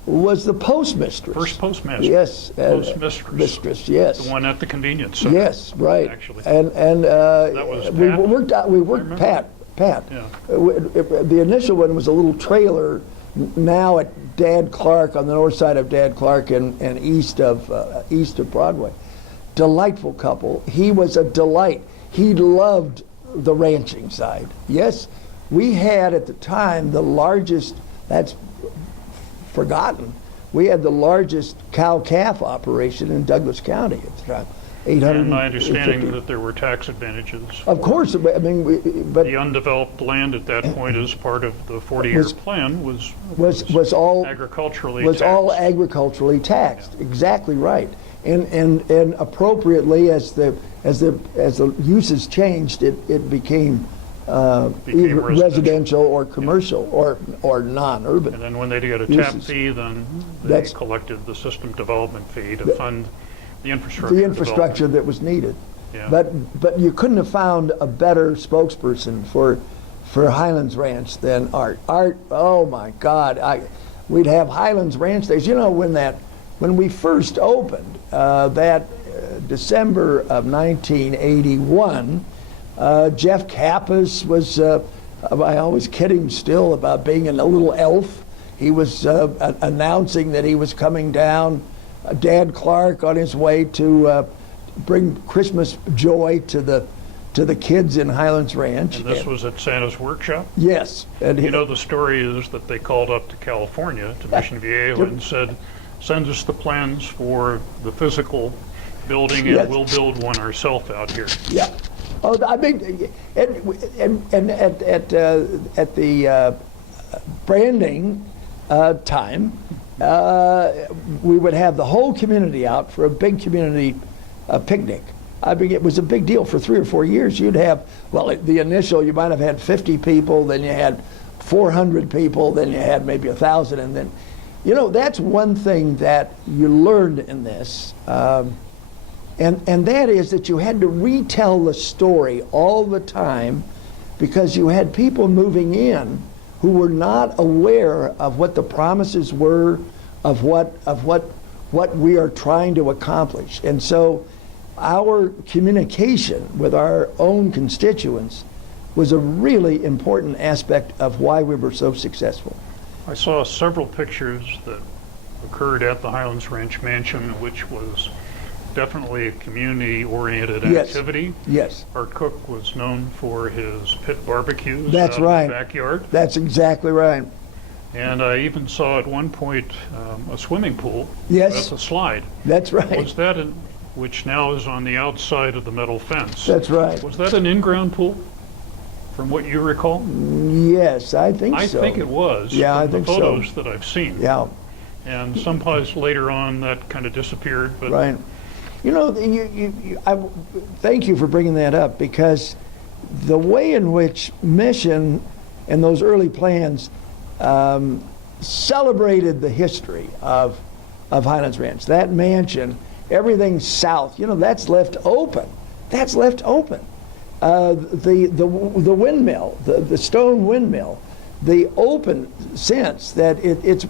was the postmistress. First postmaster. Yes. Postmistress. Mistress, yes. The one at the convenience center. Yes, right. Actually. And That was we Pat? worked remember. Pat. Yeah. The initial one was a little trailer now at Dad Clark, on the north side of Dad Clark and east of Broadway. Delightful couple. He was a delight. He loved the ranching side. Yes, we had at the time the largest, that's forgotten, we had the largest cow-calf operation in Douglas County at the time. And my understanding that there were tax advantages. Of course, I mean, but The undeveloped land at that point as part of the 40-year plan was all agriculturally was all taxed. agriculturally taxed. Exactly right. And appropriately as the uses changed, it became either residential or commercial or non-urban. And then when they get a tap uses. fee, then they That's- collected the system development fee to fund the infrastructure. The infrastructure that was needed. Yeah. But you couldn't have found a better spokesperson for Highlands Ranch than Art. Art, oh my God, we'd have Highlands Ranch days. You know, when we first opened, December of 1981, Jeff Kappas was, I always kid him still about being a little elf. He was announcing that he was coming down. Dad Clark on his way to bring Christmas joy to the kids in Highlands Ranch. And this was at Santa's workshop? Yes. And You know, the story is that they called up to California, to Mission Viejo, and said, send us the plans for the physical building, and Yes. we'll build one ourselves out here. Yeah. Oh, I mean, and at the branding time, we would have the whole community out for a big community picnic. I mean, it was a big deal for 3 or 4 years. You'd have, well, the initial, you might have had 50 people, then you had 400 people, then you had maybe 1,000, and then, you know, that's one thing that you learned in this. And that is that you had to retell the story all the time, because you had people moving in who were not aware of what the promises were, of what we are trying to accomplish. And so our communication with our own constituents was a really important aspect of why we were so successful. I saw several pictures that occurred at the Highlands Ranch Mansion, which was definitely a community-oriented Yes. activity. Yes, Art Cook was known for his pit barbecues That's out in right. the backyard. that's exactly right. And I even saw at one point a swimming pool Yes. with a slide. That's right. Was that, which now is on the outside of the metal fence? That's right. Was that an in-ground pool, from what you recall? Yes, I think I so. think it was. Yeah, I from think the so. photos that I've seen. Yeah, And someplace later on that kind of disappeared. But right. You know, thank you for bringing that up, because the way in which Mission and those early plans celebrated the history of Highlands Ranch, that mansion, everything south, you know, that's left open. That's left open. The windmill, the stone windmill, the open sense that it's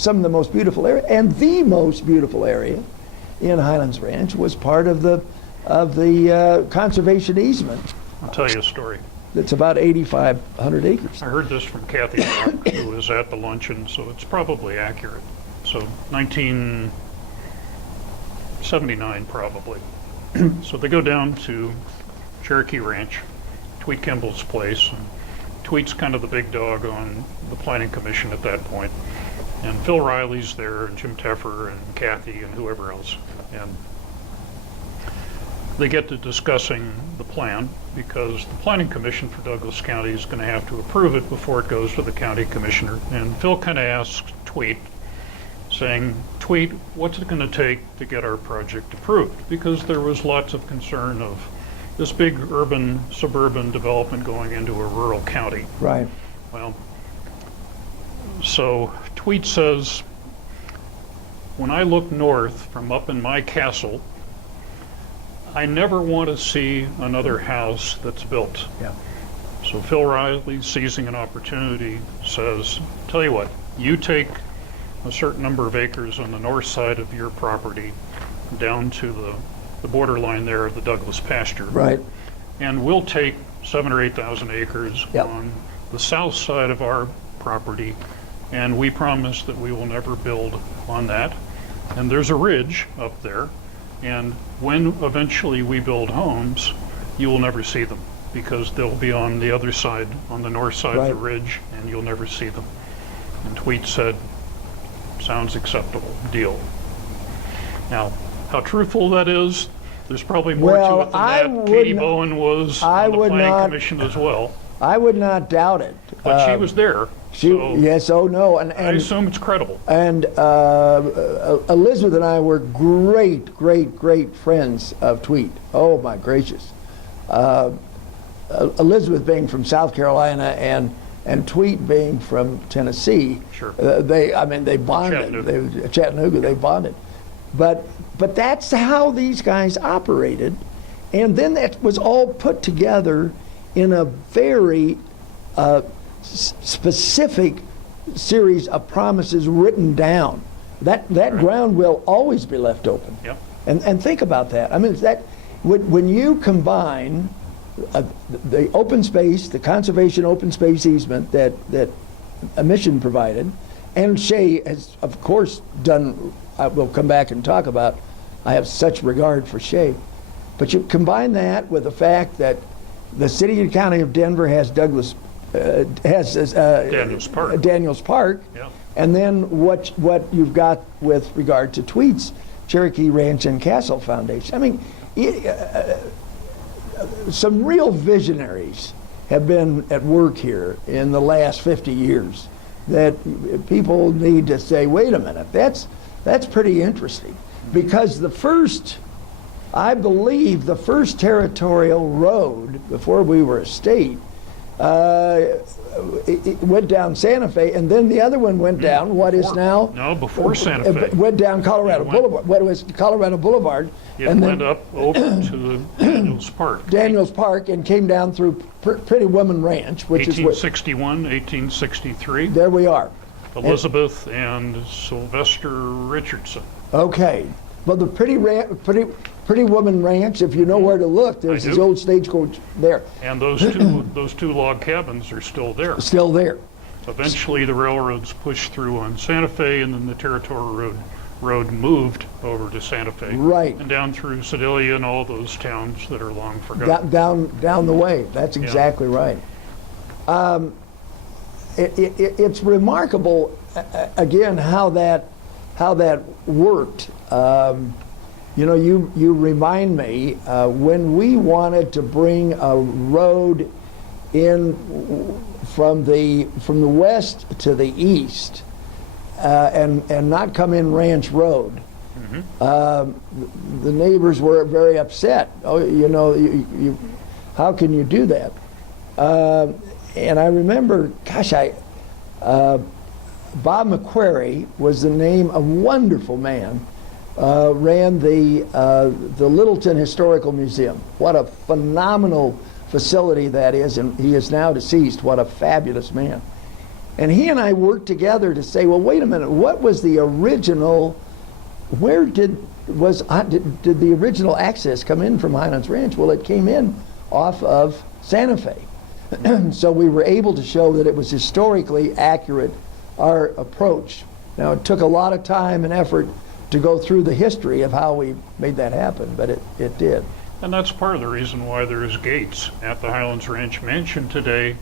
some of the most beautiful area, and the most beautiful area in Highlands Ranch was part of the conservation easement. I'll tell you a story. It's about 8,500 acres. I heard this from Kathy Rock, who was at the luncheon, so it's probably accurate. So 1979 probably. So they go down to Cherokee Ranch, Tweet Kimball's place, and Tweet's kind of the big dog on the Planning Commission at that point. And Phil Riley's there, and Jim Teffer, and Kathy, and whoever else. And they get to discussing the plan, because the Planning Commission for Douglas County is going to have to approve it before it goes to the county commissioner. And Phil kind of asks Tweet, saying, Tweet, what's it going to take to get our project approved? Because there was lots of concern of this big urban, suburban development going into a rural county. Right. Well, so Tweet says, when I look north from up in my castle, I never want to see another house that's built. Yeah. So Phil Riley, seizing an opportunity, says, tell you what, you take a certain number of acres on the north side of your property down to the borderline there of the Douglas pasture. Right. And we'll take 7,000 or 8,000 acres Yep. on the south side of our property, and we promise that we will never build on that. And there's a ridge up there, and when eventually we build homes, you will never see them, because they'll be on the other side, on the north side of the ridge, and you'll never see them. And Tweet said, sounds acceptable, deal. Now, how truthful that is, there's probably more to it than that. Katie Bowen was on the Planning Commission as well. I would not doubt it. But she was there. Yes, oh no. And I assume it's credible. And Elizabeth and I were great friends of Tweet. Oh my gracious. Elizabeth being from South Carolina and Tweet being from Tennessee. Sure. They bonded. Chattanooga, they bonded. But that's how these guys operated. And then that was all put together in a very specific series of promises written down. That ground will always be left open. Yep. And think about that. I mean, that when you combine the open space, the conservation open space easement that Mission provided, and Shea has, of course, done. We'll come back and talk about. I have such regard for Shea, but you combine that with the fact that the city and county of Denver has Daniels Park. Daniels Park, yeah. And then what you've got with regard to Tweet's Cherokee Ranch and Castle Foundation. I mean, some real visionaries have been at work here in the last 50 years that people need to say, wait a minute, that's pretty interesting. Because I believe the first territorial road before we were a state, it went down Santa Fe, and then the other one went down what is now... No, before Santa Fe. Went down Colorado Boulevard. What was Colorado Boulevard. It went up over to the Daniels Park. Daniels Park, and came down through Pretty Woman Ranch, which 1861, 1863. There we are. Elizabeth and Sylvester Richardson. Okay. Well, the Pretty Woman Ranch, if you know where to look, there's this old stagecoach there. And those two log cabins are still there. Still there. Eventually, the railroads pushed through on Santa Fe, and then the territorial road moved over to Santa Fe. Right. And down through Sedalia and all those towns that are long forgotten. Down the way. That's exactly right. It's remarkable, again, how that worked. You remind me when we wanted to bring a road in from the west to the east and not come in Ranch Road. Mm-hmm. The neighbors were very upset. Oh, you how can you do that? And I remember, gosh, Bob McQuarrie was the name, a wonderful man, ran the Littleton Historical Museum. What a phenomenal facility that is, and he is now deceased. What a fabulous man. And he and I worked together to say, well, wait a minute, what was the original, where did the original access come in from Highlands Ranch? Well, it came in off of Santa Fe. So we were able to show that it was historically accurate, our approach. Now, it took a lot of time and effort to go through the history of how we made that happen, but it did. And that's part of the reason why there's gates at the Highlands Ranch Mansion today,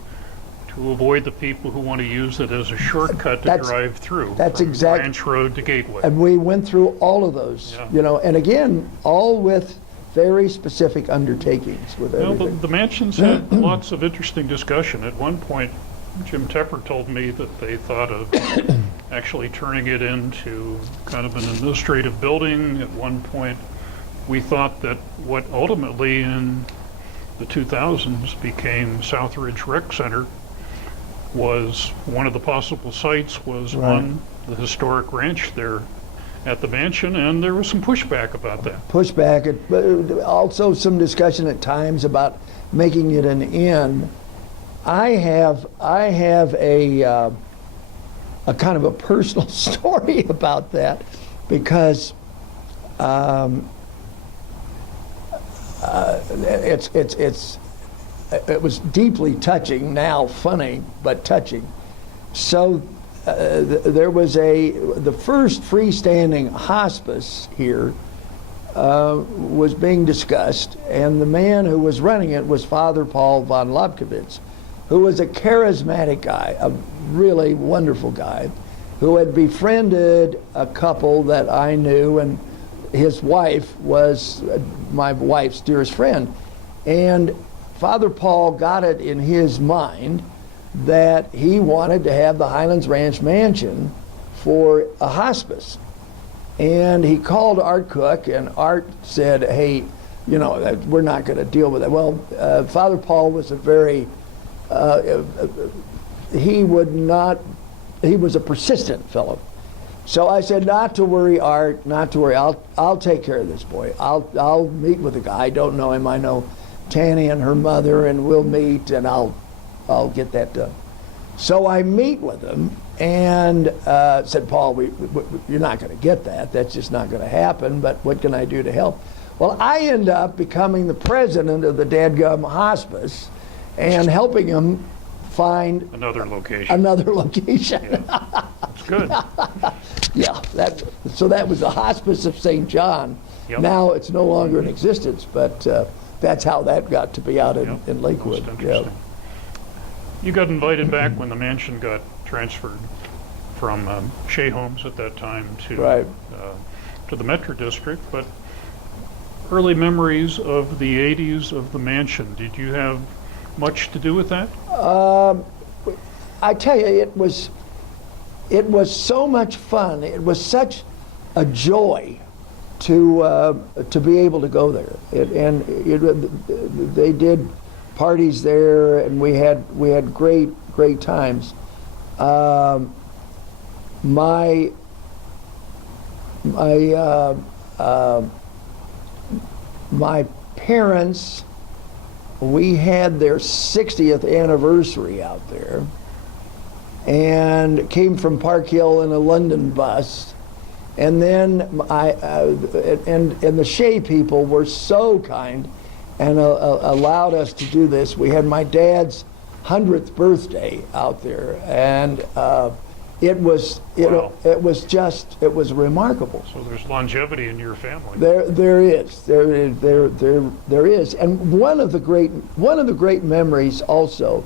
to avoid the people who want to use it as a shortcut to drive through. That's from exact. Ranch Road to Gateway. And we went through all of those, you know, and again, all with very specific undertakings with Well, everything. the mansions had lots of interesting discussion. At one point, Jim Tepper told me that they thought of actually turning it into kind of an administrative building. At one point, we thought that what ultimately in the 2000s became Southridge Rec Center was one of the possible sites, was one, the historic ranch there at the mansion, and there was some pushback about that. Pushback, but also some discussion at times about making it an inn. I have a kind of a personal story about that, because it was deeply touching, now funny, but touching. So there was the first freestanding hospice here was being discussed, and the man who was running it was Father Paul von Lobkowitz, who was a charismatic guy, a really wonderful guy, who had befriended a couple that I knew, and his wife was my wife's dearest friend. And Father Paul got it in his mind that he wanted to have the Highlands Ranch Mansion for a hospice. And he called Art Cook, and Art said, hey, you know, we're not going to deal with that. Well, Father Paul was a very, he was a persistent fellow. So I said, not to worry, Art, not to worry. I'll take care of this boy. I'll meet with the guy. I don't know him. I know Tanny and her mother, and we'll meet, and I'll get that done. So I meet with him and said, Paul, you're not going to get that. That's just not going to happen. But what can I do to help? Well, I end up becoming the president of the dadgum hospice and helping him find Another location. Yeah. That's good. Yeah, so that was the Hospice of St. John. Yep. Now it's no longer in existence, but that's how that got to be out in Lakewood. Most interesting. You got invited back when the mansion got transferred from Shea Homes at that time to the Metro District, but early memories of the 80s of the mansion, did you have much to do with that? I tell you, it was so much fun. It was such a joy to be able to go there. They did parties there, and we had great times. My parents, we had their 60th anniversary out there, and came from Park Hill in a London bus. And then and the Shea people were so kind and allowed us to do this. We had my dad's 100th birthday out there, and it was remarkable. So there's longevity in your family. There is, and one of the great memories also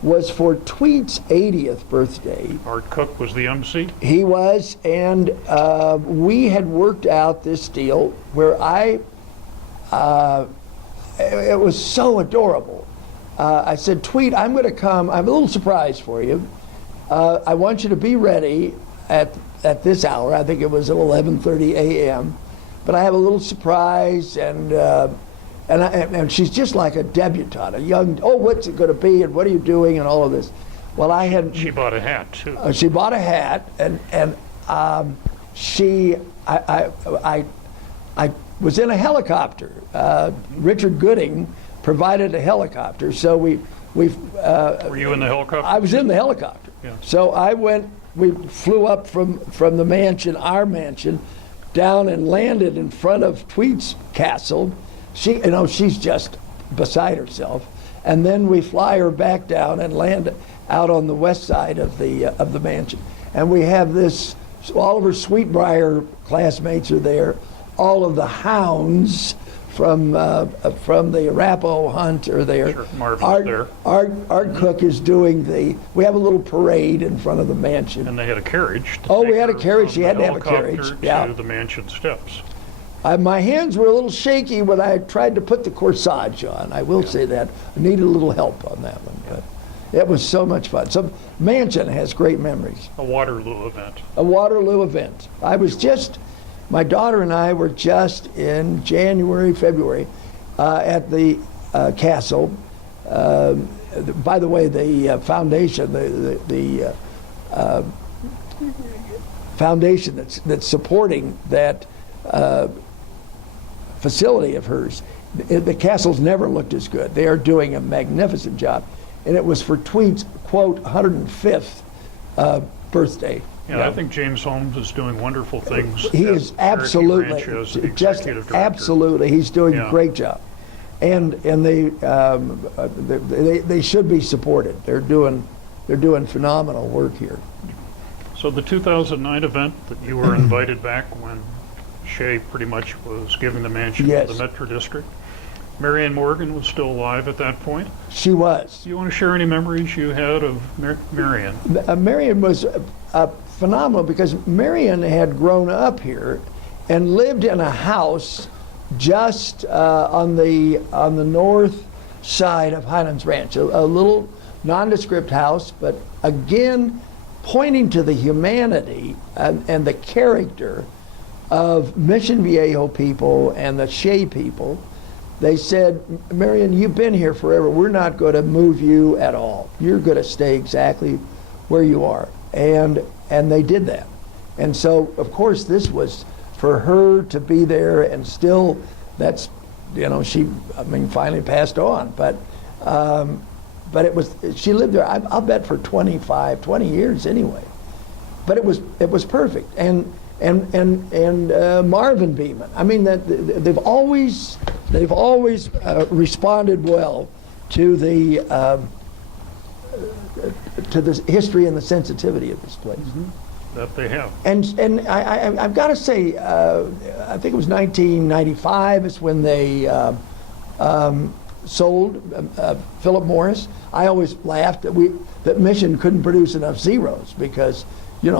was for Tweet's 80th birthday. Art Cook was the MC? He was, and we had worked out this deal where it was so adorable. I said, Tweet, I'm going to come. I have a little surprise for you. I want you to be ready at this hour. I think it was at 11:30 a.m. But I have a little surprise, and she's just like a debutante, a young. Oh, what's it going to be, and what are you doing, and all of this. Well, She bought a hat too. She bought a hat, and I was in a helicopter. Richard Gooding provided a helicopter, so we. Were you in the helicopter? I was in the helicopter. Yeah. So we flew up from the mansion, our mansion, down and landed in front of Tweet's castle. She's just beside herself. And then we fly her back down and land out on the west side of the mansion. And we have all of her Sweetbriar classmates are there. All of the hounds from the Arapaho hunt are there. Sure, Marvin's there. Art Cook is doing we have a little parade in front of the mansion. And they had a carriage. We had a carriage. She had to have a carriage. To the mansion steps. My hands were a little shaky when I tried to put the corsage on. I will say that. I needed a little help on that one, but it was so much fun. So mansion has great memories. A Waterloo event. A Waterloo event. My daughter and I were just in January, February at the castle. By the way, the foundation, the foundation that's supporting that facility of hers, the castle's never looked as good. They are doing a magnificent job. And it was for Tweet's, quote, 105th birthday. Yeah, I think James Holmes is doing wonderful things. He is absolutely, just absolutely, he's doing a great job. And they should be supported. They're doing phenomenal work here. So the 2009 event that you were invited back when Shea pretty much was giving the mansion to the Metro District. Marianne Morgan was still alive at that point. She was. Do you want to share any memories you had of Marianne? Marianne was phenomenal because Marianne had grown up here and lived in a house just on the north side of Highlands Ranch, a little nondescript house, but again pointing to the humanity and the character of Mission Viejo people and the Shea people. They said, Marianne, you've been here forever. We're not going to move you at all. You're going to stay exactly where you are. And they did that. And so, of course, this was for her to be there, and still, she finally passed on. But she lived there, I'll bet, for 20 years anyway. But it was perfect. And Marvin Beeman. I mean, they've always responded well to the history and the sensitivity of this place. Mm-hmm. That they have. And I've got to say, I think it was 1995 is when they sold Philip Morris. I always laughed that Mission couldn't produce enough zeros because we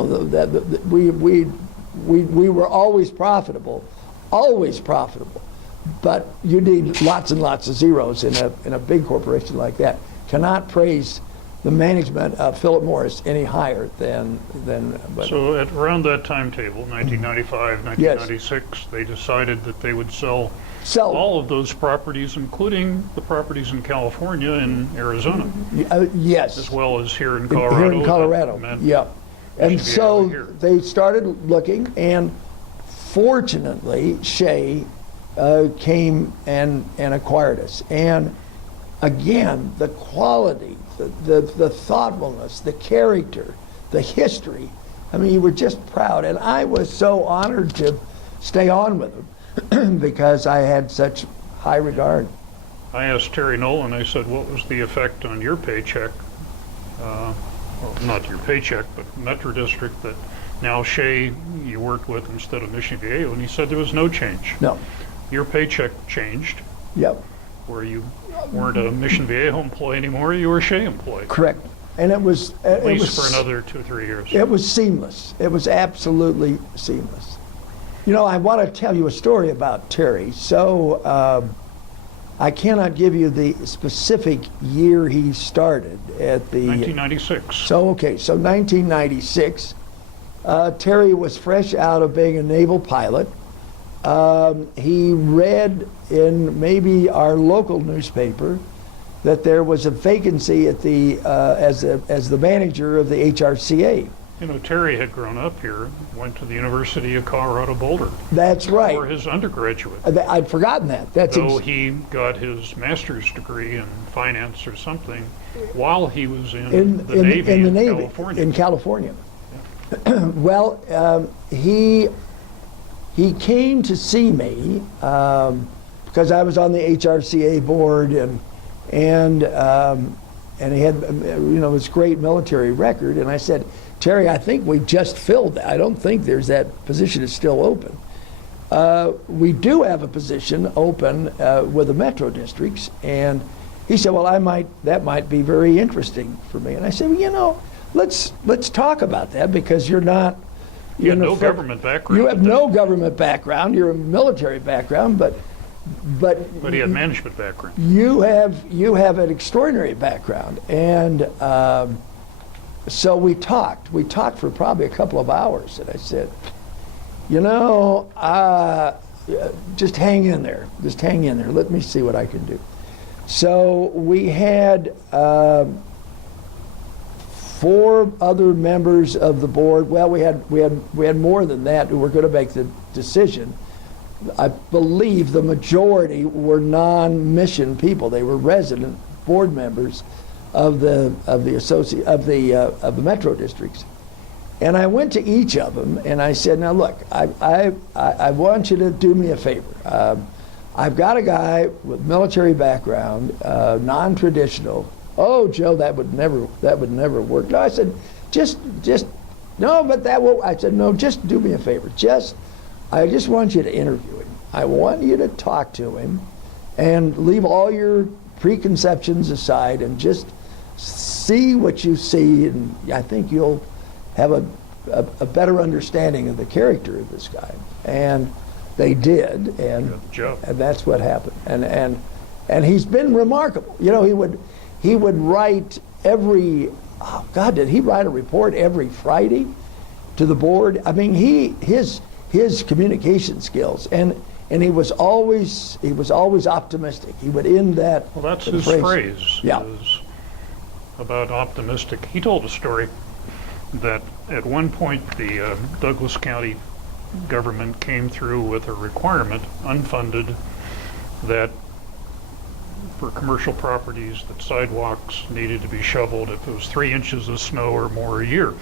were always profitable, but you need lots and lots of zeros in a big corporation like that. Cannot praise the management of Philip Morris any higher than. So at around that timetable, 1995, 1996, they decided that they would sell all of those properties, including the properties in California and Arizona. Yes. As well as here in Colorado. Here in Colorado, yeah. And so they started looking, and fortunately, Shea came and acquired us. And again, the quality, the thoughtfulness, the character, the history. I mean, you were just proud. And I was so honored to stay on with them because I had such high regard. I asked Terry Nolan, I said, what was the effect on your paycheck? Well, not your paycheck, but Metro District that now Shea you worked with instead of Mission Viejo, and he said there was no change. No. Your paycheck changed. Yep. Where you weren't a Mission Viejo employee anymore, you were a Shea employee. Correct. And it was at least for another 2 or 3 years. It was seamless. It was absolutely seamless. You know, I want to tell you a story about Terry. So I cannot give you the specific year he started at the 1996. So 1996. Terry was fresh out of being a naval pilot. He read in maybe our local newspaper that there was a vacancy at the as the manager of the HRCA, You know, Terry had grown up here, went to the University of Colorado Boulder That's for right. his undergraduate. I'd forgotten that. Though he got his master's degree in finance or something while he was in the Navy in California. In California. Well, he came to see me because I was on the HRCA board, and he had this great military record. And I said, Terry, I think we just filled that. I don't think that position is still open. We do have a position open with the metro districts, and he said, well, that might be very interesting for me. And I said, well, let's talk about that, because you're not. You have no government background. You have no government background. You're a military background, but he had management background. You have an extraordinary background, and so we talked. We talked for probably a couple of hours, and I said, just hang in there. Just hang in there. Let me see what I can do. So we had 4 other members of the board. Well, we had more than that who were going to make the decision. I believe the majority were non-mission people. They were resident board members of the metro districts. And I went to each of them and I said, now look, I want you to do me a favor. I've got a guy with military background, non-traditional. Oh, Joe, that would never work. No, I said, no, but that will. I said, no, just do me a favor. I just want you to interview him. I want you to talk to him, and leave all your preconceptions aside, and just see what you see, and I think you'll have a better understanding of the character of this guy. And they did, and that's what happened. And he's been remarkable. He would write did he write a report every Friday to the board? I mean, his communication skills, and he was always optimistic. He would end that. Well, that's his phrase. Yeah. Is about optimistic. He told a story that at one point the Douglas County government came through with a requirement, unfunded, that for commercial properties that sidewalks needed to be shoveled if it was 3 inches of snow or more a year.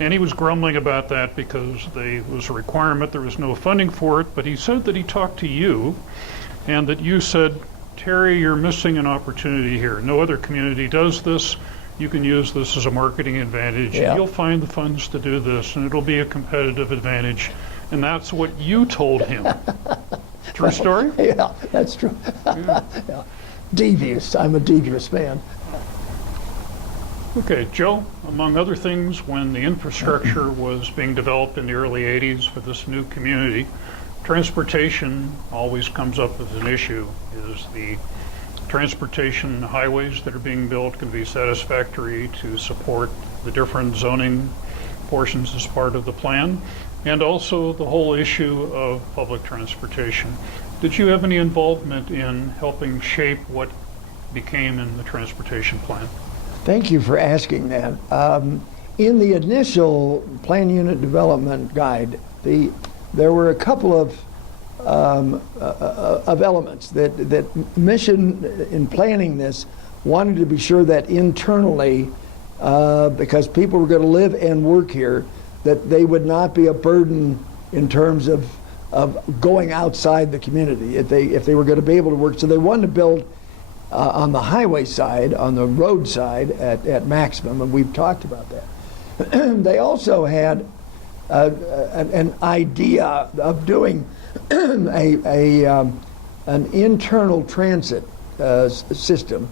And he was grumbling about that because it was a requirement, there was no funding for it, but he said that he talked to you and that you said, Terry, you're missing an opportunity here. No other community does this. You can use this as a marketing advantage. Yeah. You'll find the funds to do this, and it'll be a competitive advantage. And that's what you told him. True story? Yeah, that's true. Yeah. Yeah. Devious. I'm a devious man. Okay, Joe, among other things, when the infrastructure was being developed in the early 80s for this new community, transportation always comes up as an issue. Is the transportation highways that are being built can be satisfactory to support the different zoning portions as part of the plan, and also the whole issue of public transportation. Did you have any involvement in helping shape what became in the transportation plan? Thank you for asking that. In the initial plan unit development guide, there were a couple of elements that Mission, in planning this, wanted to be sure that internally, because people were going to live and work here, that they would not be a burden in terms of going outside the community if they were going to be able to work. So they wanted to build on the highway side, on the road side at maximum, and we've talked about that. They also had an idea of doing an internal transit system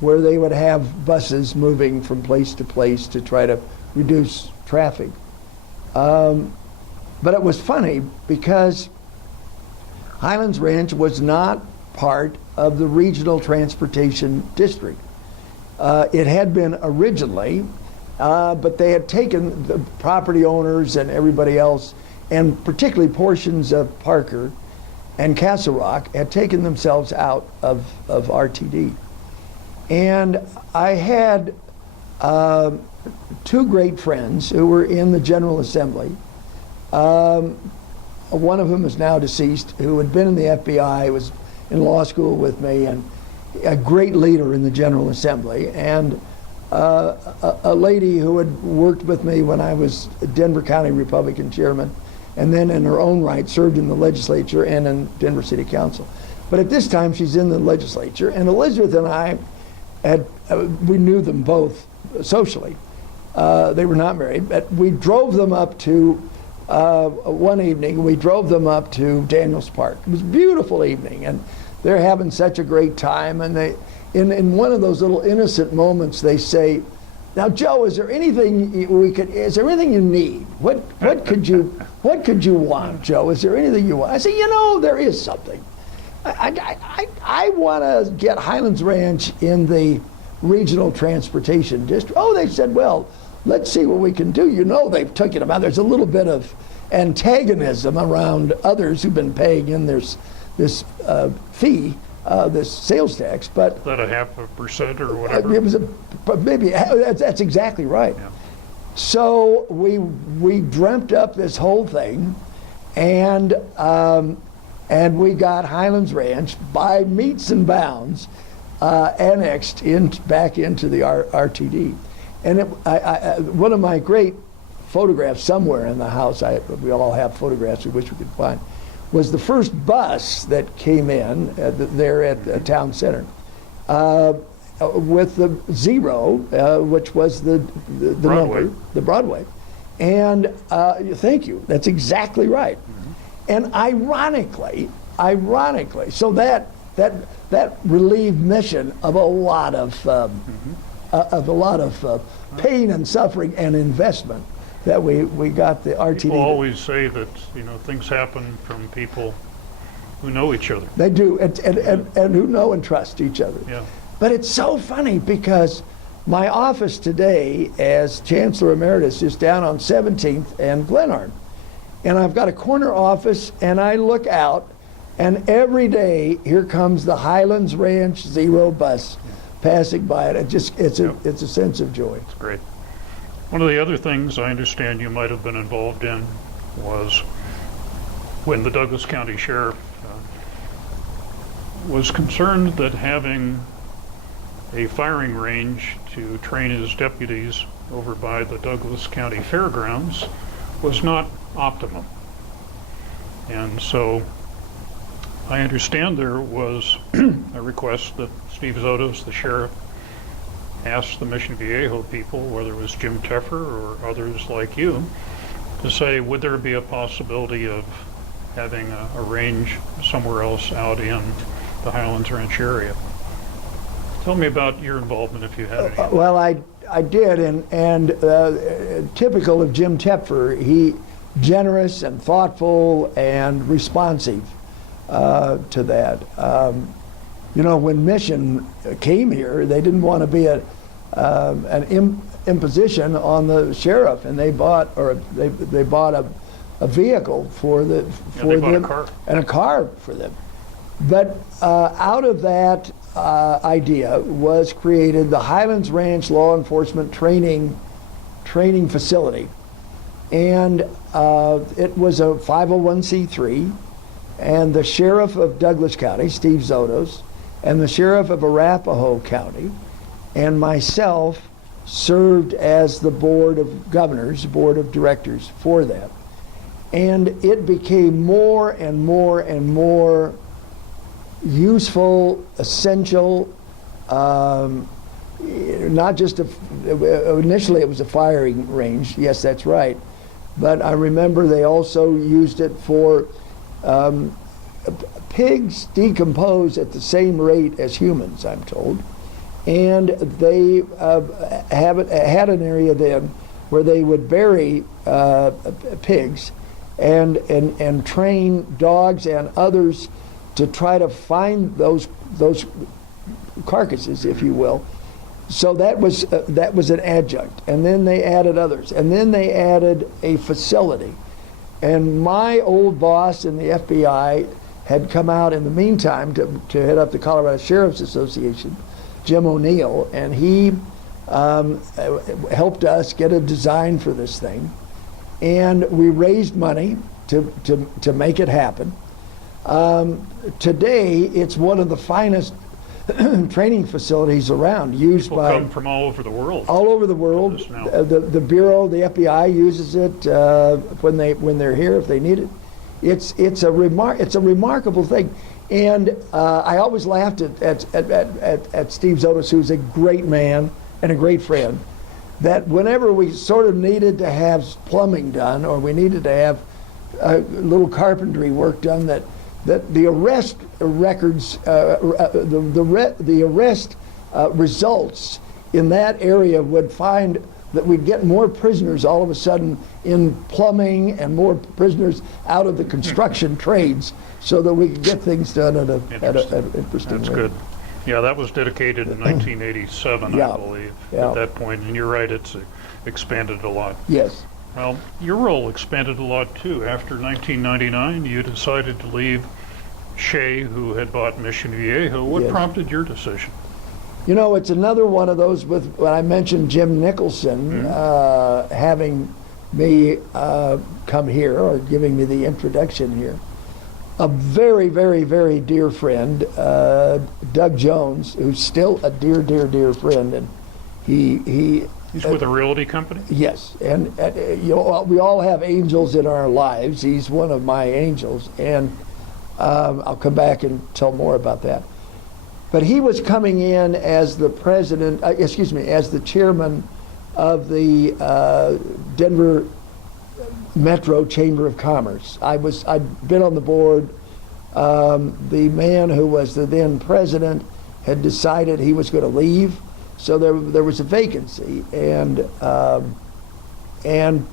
where they would have buses moving from place to place to try to reduce traffic. But it was funny because Highlands Ranch was not part of the regional transportation district. It had been originally, but they had taken the property owners and everybody else, and particularly portions of Parker and Castle Rock, had taken themselves out of RTD. And I had two great friends who were in the General Assembly. One of them is now deceased, who had been in the FBI, was in law school with me, and a great leader in the General Assembly, and a lady who had worked with me when I was Denver County Republican chairman, and then in her own right served in the legislature and in Denver City Council. But at this time she's in the legislature, and Elizabeth and I we knew them both socially. They were not married, but we drove them up to, one evening, we drove them up to Daniels Park. It was a beautiful evening, and they're having such a great time, and they, in one of those little innocent moments, they say, "Now, Joe, is there anything is there anything you need? What could you want, Joe? Is there anything you want?" I say, there is something. I want to get Highlands Ranch in the regional transportation district. Oh, they said, well, let's see what we can do. They've taken them out. There's a little bit of antagonism around others who've been paying in this fee, this sales tax. But is that 0.5% or whatever? It was maybe that's exactly right. Yeah. So we dreamt up this whole thing, and we got Highlands Ranch by meets and bounds annexed back into the RTD. And one of my great photographs somewhere in the house, we all have photographs we wish we could find, was the first bus that came in there at the town center with the zero, which was the Broadway. number, the Broadway. And thank you, that's exactly right. And ironically, so that relieved Mission of a lot of pain and suffering and investment that we got the RTD. People always say that things happen from people who know each other. They do, and who know and trust each other. Yeah. But it's so funny because my office today as Chancellor Emeritus is down on 17th and Glenarm. And I've got a corner office, and I look out, and every day here comes the Highlands Ranch Zero bus passing by it. It's a sense of joy. It's great. One of the other things I understand you might have been involved in was when the Douglas County Sheriff was concerned that having a firing range to train his deputies over by the Douglas County Fairgrounds was not optimum. And so I understand there was a request that Steve Zotos, the sheriff, asked the Mission Viejo people, whether it was Jim Teffer or others like you, to say, would there be a possibility of having a range somewhere else out in the Highlands Ranch area? Tell me about your involvement, if you had any. Well, I did, and typical of Jim Tepfer, he generous and thoughtful and responsive to that. When Mission came here, they didn't want to be an imposition on the sheriff, and they bought a vehicle for them and a car for them. But out of that idea was created the Highlands Ranch Law Enforcement Training Facility. And it was a 501c3, and the sheriff of Douglas County, Steve Zotos, and the sheriff of Arapahoe County, and myself served as the board of governors, board of directors for that. And it became more and more and more useful, essential, not just initially it was a firing range, yes, that's right, but I remember they also used it for pigs decompose at the same rate as humans, I'm told, and they had an area then where they would bury pigs and train dogs and others to try to find those carcasses, if you will. So that was an adjunct, and then they added others, and then they added a facility. And my old boss in the FBI had come out in the meantime to head up the Colorado Sheriff's Association, Jim O'Neill, and he helped us get a design for this thing, and we raised money to make it happen. Today, it's one of the finest training facilities around, used People by come from all over the world. all over the world. This now. The Bureau, the FBI uses it when they're here if they need it. It's a remarkable thing, and I always laughed at Steve Zotis, who's a great man and a great friend, that whenever we sort of needed to have plumbing done or we needed to have a little carpentry work done, that the arrest records, the arrest results in that area would find that we'd get more prisoners all of a sudden in plumbing and more prisoners out of the construction trades, so that we could get things done at an interesting That's rate. good. Yeah, that was dedicated in 1987, Yeah. I believe, Yeah. at that point. And you're right, it's expanded a lot. Yes. Well, your role expanded a lot too. After 1999, you decided to leave Shea, who had bought Mission Viejo. What Yes. prompted your decision? You know, it's another one of those with, when I mentioned Jim Nicholson having me come here, or giving me the introduction here. A very, very, very dear friend, Doug Jones, who's still a dear, dear, dear friend, and he He's with a realty company? yes, and you know, we all have angels in our lives. He's one of my angels, and I'll come back and tell more about that. But he was coming in as the president, as the chairman of the Denver Metro Chamber of Commerce. I'd been on the board. The man who was the then president had decided he was going to leave, so there was a vacancy, and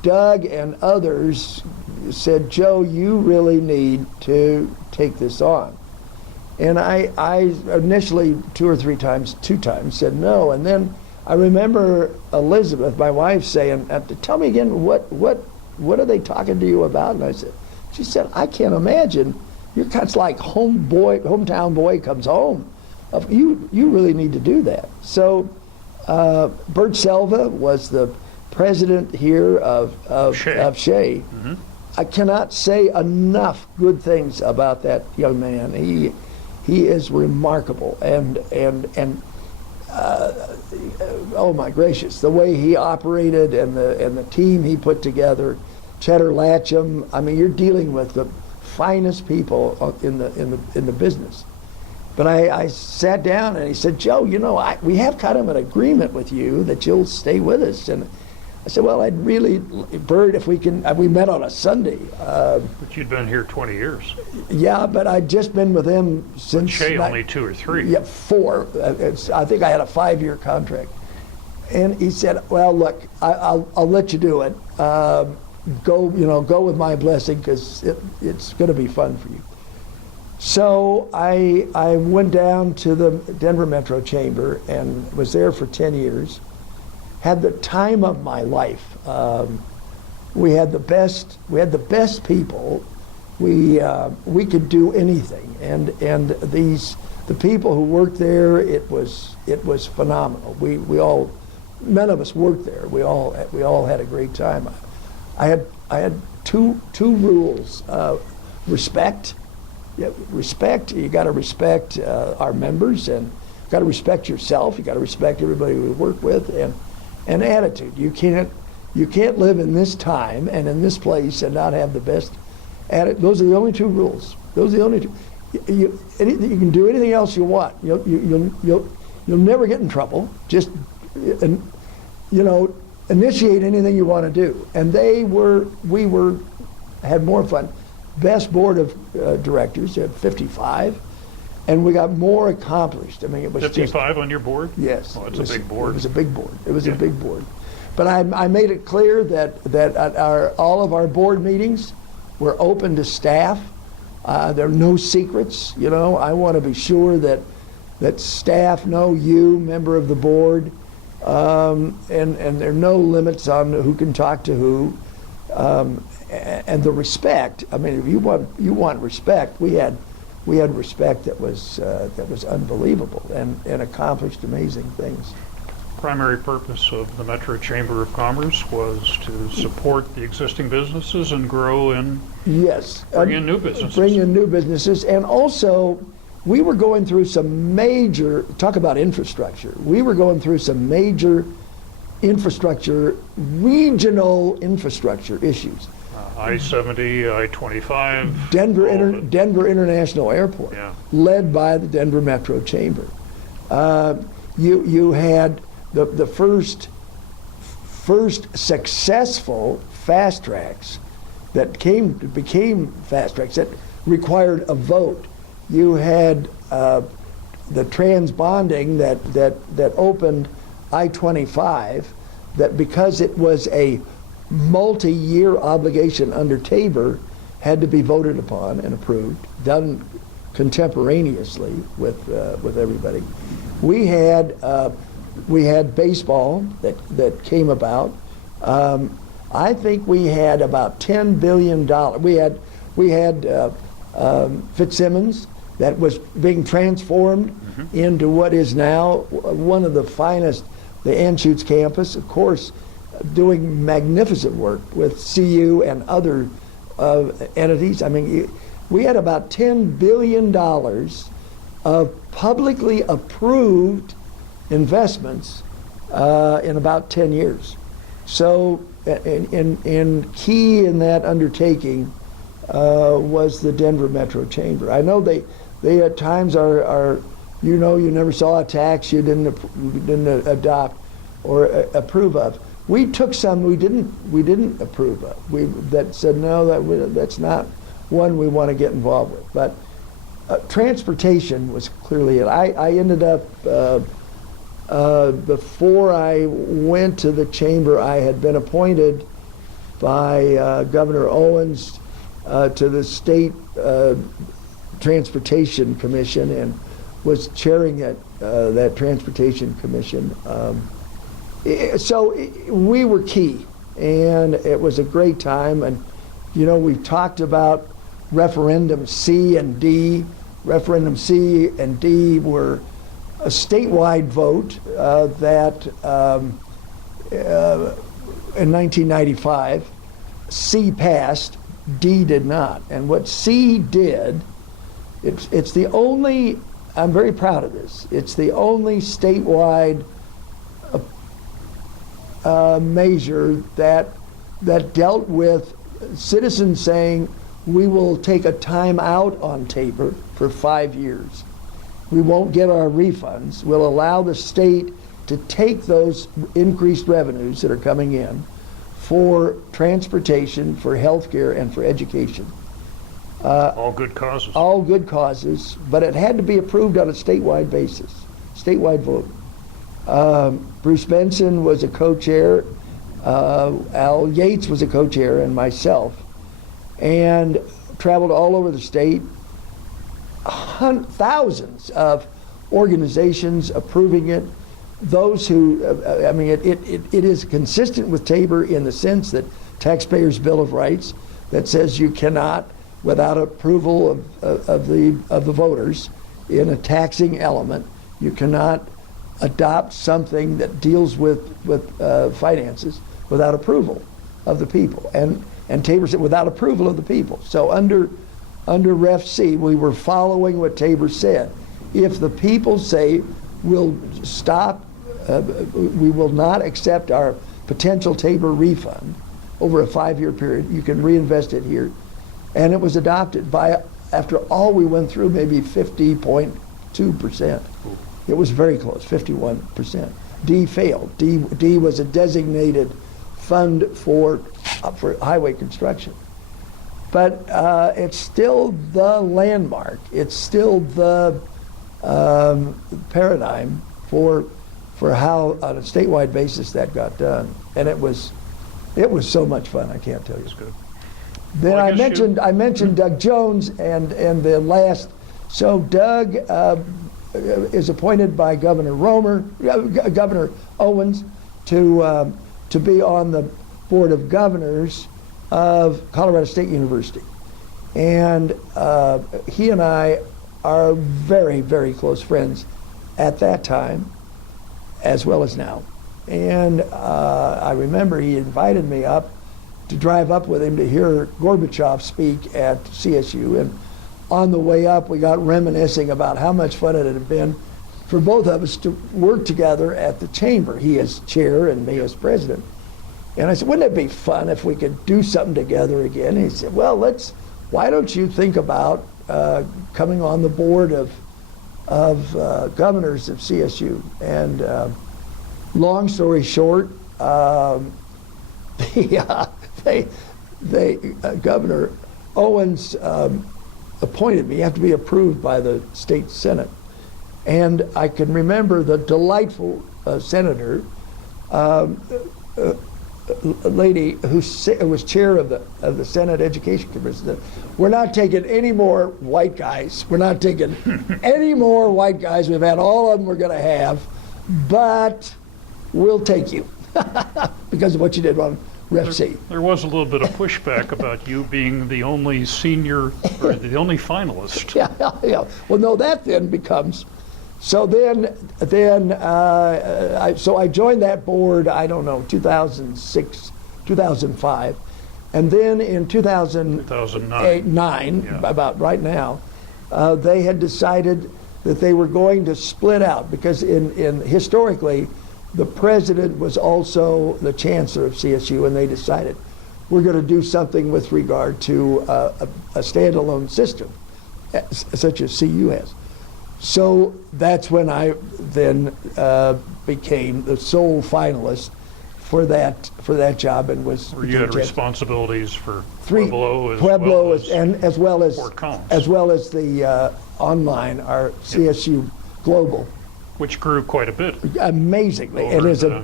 Doug and others said, "Joe, you really need to take this on." And I initially two times said no, and then I remember Elizabeth, my wife, saying, "Tell me again, what are they talking to you about?" And she said, "I can't imagine. It's like hometown boy comes home. You really need to do that." So Bert Selva was the president here of Shea. Mm-hmm. I cannot say enough good things about that young man. He is remarkable, and oh my gracious, the way he operated and the team he put together. Cheddar Latcham. I mean, you're dealing with the finest people in the business. But I sat down and he said, "Joe, you know, we have kind of an agreement with you that you'll stay with us." And I said, "Well, I'd really, Bert, if we can." We met on a Sunday. But you'd been here 20 years. Yeah, but I'd just been with him since. Shea only 2 or 3. Yeah, 4. I think I had a 5-year contract. And he said, "Well, look, I'll let you do it. Go with my blessing, because it's going to be fun for you." So I went down to the Denver Metro Chamber and was there for 10 years. Had the time of my life. We had the best people. We could do anything, and the people who worked there, it was phenomenal. None of us worked there. We all had a great time. I had two rules: respect. Respect. You got to respect our members, and you got to respect yourself. You got to respect everybody we work with, and attitude. You can't live in this time and in this place and not have the best attitude. Those are the only 2 rules. Those are the only 2. You can do anything else you want. You'll never get in trouble. Just initiate anything you want to do. And we had more fun. Best board of directors at 55, and we got more accomplished. I mean, it was 55 on your board? Yes. Oh, it's a big board. It was a big board. It was a big board. But I made it clear that at all of our board meetings were open to staff. There are no secrets. I want to be sure that staff know you, member of the board, and there are no limits on who can talk to who. And the respect. I mean, if you want respect, we had respect that was unbelievable and accomplished amazing things. primary purpose of the Metro Chamber of Commerce was to support the existing businesses and grow and Yes. bring in new businesses. Bring in new businesses. And also, we were going through some major, talk about infrastructure, we were going through some major infrastructure, regional infrastructure issues. I-70, I-25. Denver, all of it. Denver International Airport, Yeah. led by the Denver Metro Chamber. You had the first successful fast tracks that became fast tracks that required a vote. You had the transbonding that opened I-25, that because it was a multi-year obligation under Tabor, had to be voted upon and approved, done contemporaneously with everybody. We had baseball that came about. I think we had about $10 billion. We had Fitzsimmons that was being transformed into what is now one of the finest, the Anschutz campus, of course, doing magnificent work with CU and other entities. I mean, we had about $10 billion of publicly approved investments in about 10 years. So, in key in that undertaking was the Denver Metro Chamber. I know they at times are you never saw a tax you didn't adopt or approve of. We took some we didn't approve of. That said no, that's not one we want to get involved with. But transportation was clearly it. I ended up before I went to the chamber, I had been appointed by Governor Owens to the state transportation commission and was chairing that transportation commission. So we were key, and it was a great time. And we've talked about referendum C and D. Referendum C and D were a statewide vote that in 1995, C passed, D did not. And what C did, it's the only, I'm very proud of this, it's the only statewide measure that dealt with citizens saying, we will take a time out on Tabor for 5 years. We won't get our refunds. We'll allow the state to take those increased revenues that are coming in for transportation, for health care, and for education. All good causes. All good causes, but it had to be approved on a statewide basis, statewide vote. Bruce Benson was a co-chair, Al Yates was a co-chair, and myself, and traveled all over the state. Thousands of organizations approving it. Those who, it is consistent with Tabor in the sense that Taxpayers' Bill of Rights that says you cannot, without approval of the voters in a taxing element, you cannot adopt something that deals with finances without approval of the people. And Tabor said without approval of the people. So under Ref C, we were following what Tabor said. If the people say we'll stop, we will not accept our potential Tabor refund over a 5-year period, you can reinvest it here. And it was adopted by, after all we went through, maybe 50.2%. It was very close, 51%. D failed. D was a designated fund for highway construction. But it's still the landmark. It's still the paradigm for how, on a statewide basis, that got done. And it was so much fun. I can't tell you. That's good. Then Well, I mentioned Doug Jones and the last. So Doug is appointed by Governor Owens to be on the Board of Governors of Colorado State University. And he and I are very, very close friends at that time. as well as now. And I remember he invited me up to drive up with him to hear Gorbachev speak at CSU. And on the way up, we got reminiscing about how much fun it had been for both of us to work together at the chamber, he as chair and me as president. And I said, wouldn't it be fun if we could do something together again? And he said, well, why don't you think about coming on the board of governors of CSU? And long story short, Governor Owens appointed me. You have to be approved by the state senate. And I can remember the delightful senator, lady who was chair of the Senate Education Committee, said, we're not taking any more white guys. We're not taking any more white guys. We've had all of them we're going to have, but we'll take you because of what you did on Rep C. There was a little bit of pushback about you being the only senior, or the only finalist. Yeah. Well, no, that then becomes, so I joined that board, I don't know, 2006, 2005. And then in 2009, yeah. About right now, they had decided that they were going to split out because in historically, the president was also the chancellor of CSU, and they decided we're going to do something with regard to a standalone system, such as CU has. So that's when I then became the sole finalist for that job, and was. Where you had responsibilities for Pueblo as well as Fort Collins, as well as the online, our CSU Global, which grew quite a bit. Amazingly, over it is the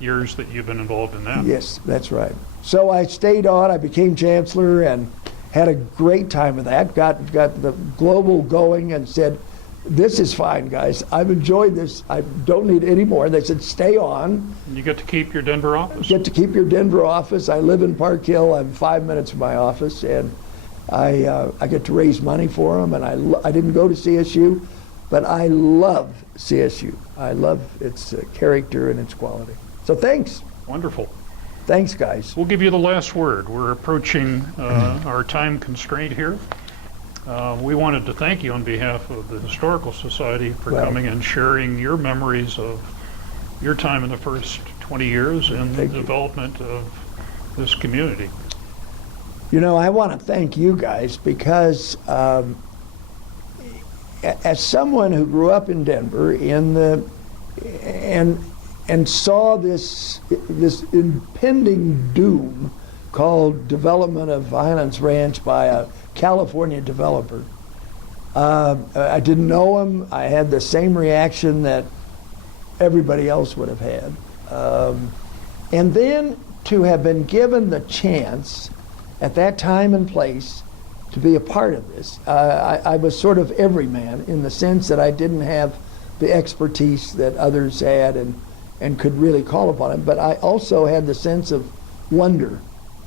years that you've been involved in that. Yes, that's right. So I stayed on. I became chancellor and had a great time with that. Got the Global going and said, this is fine, guys. I've enjoyed this. I don't need any more. They said, stay on. You get to keep your Denver office. Get to keep your Denver office. I live in Park Hill. I'm 5 minutes from my office, and I get to raise money for them. And I didn't go to CSU, but I love CSU. I love its character and its quality. So thanks. Wonderful. Thanks, guys. We'll give you the last word. We're approaching our time constraint here. We wanted to thank you on behalf of the Historical Society for coming and sharing your memories of your time in the first 20 years and the development of this community. You know, I want to thank you guys because as someone who grew up in Denver and saw this impending doom called development of Highlands Ranch by a California developer. I didn't know him. I had the same reaction that everybody else would have had. And then to have been given the chance at that time and place to be a part of this. I was sort of everyman in the sense that I didn't have the expertise that others had and could really call upon it, but I also had the sense of wonder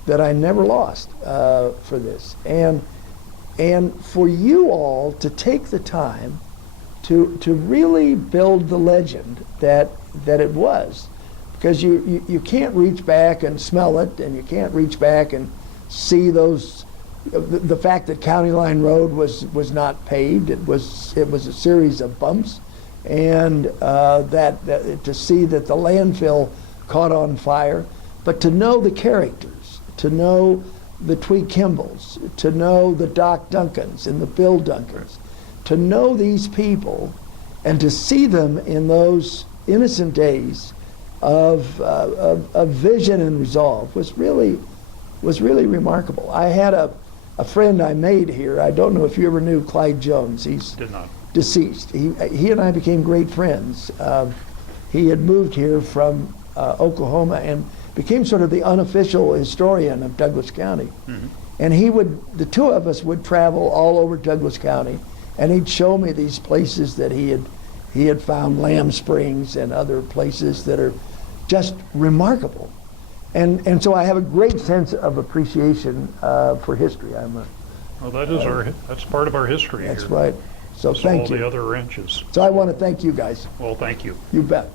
that I never lost for this. And for you all to take the time to really build the legend that it was, because you can't reach back and smell it, and you can't reach back and see the fact that County Line Road was not paved. It was a series of bumps, and that to see that the landfill caught on fire, but to know the characters, to know the Tweed Kimballs, to know the Doc Duncans and the Bill Duncans, to know these people and to see them in those innocent days of vision and resolve was really remarkable. I had a friend I made here. I don't know if you ever knew Clyde Jones. He's Did not. Deceased. He and I became great friends. He had moved here from Oklahoma and became sort of the unofficial historian of Douglas County. Mm-hmm. And the two of us would travel all over Douglas County, and he'd show me these places that he had found, Lamb Springs and other places that are just remarkable. And so I have a great sense of appreciation for history. Well, that's part of our history. That's here. right. So thank all you. the other ranches. So I want to thank you guys. Well, thank you. You bet.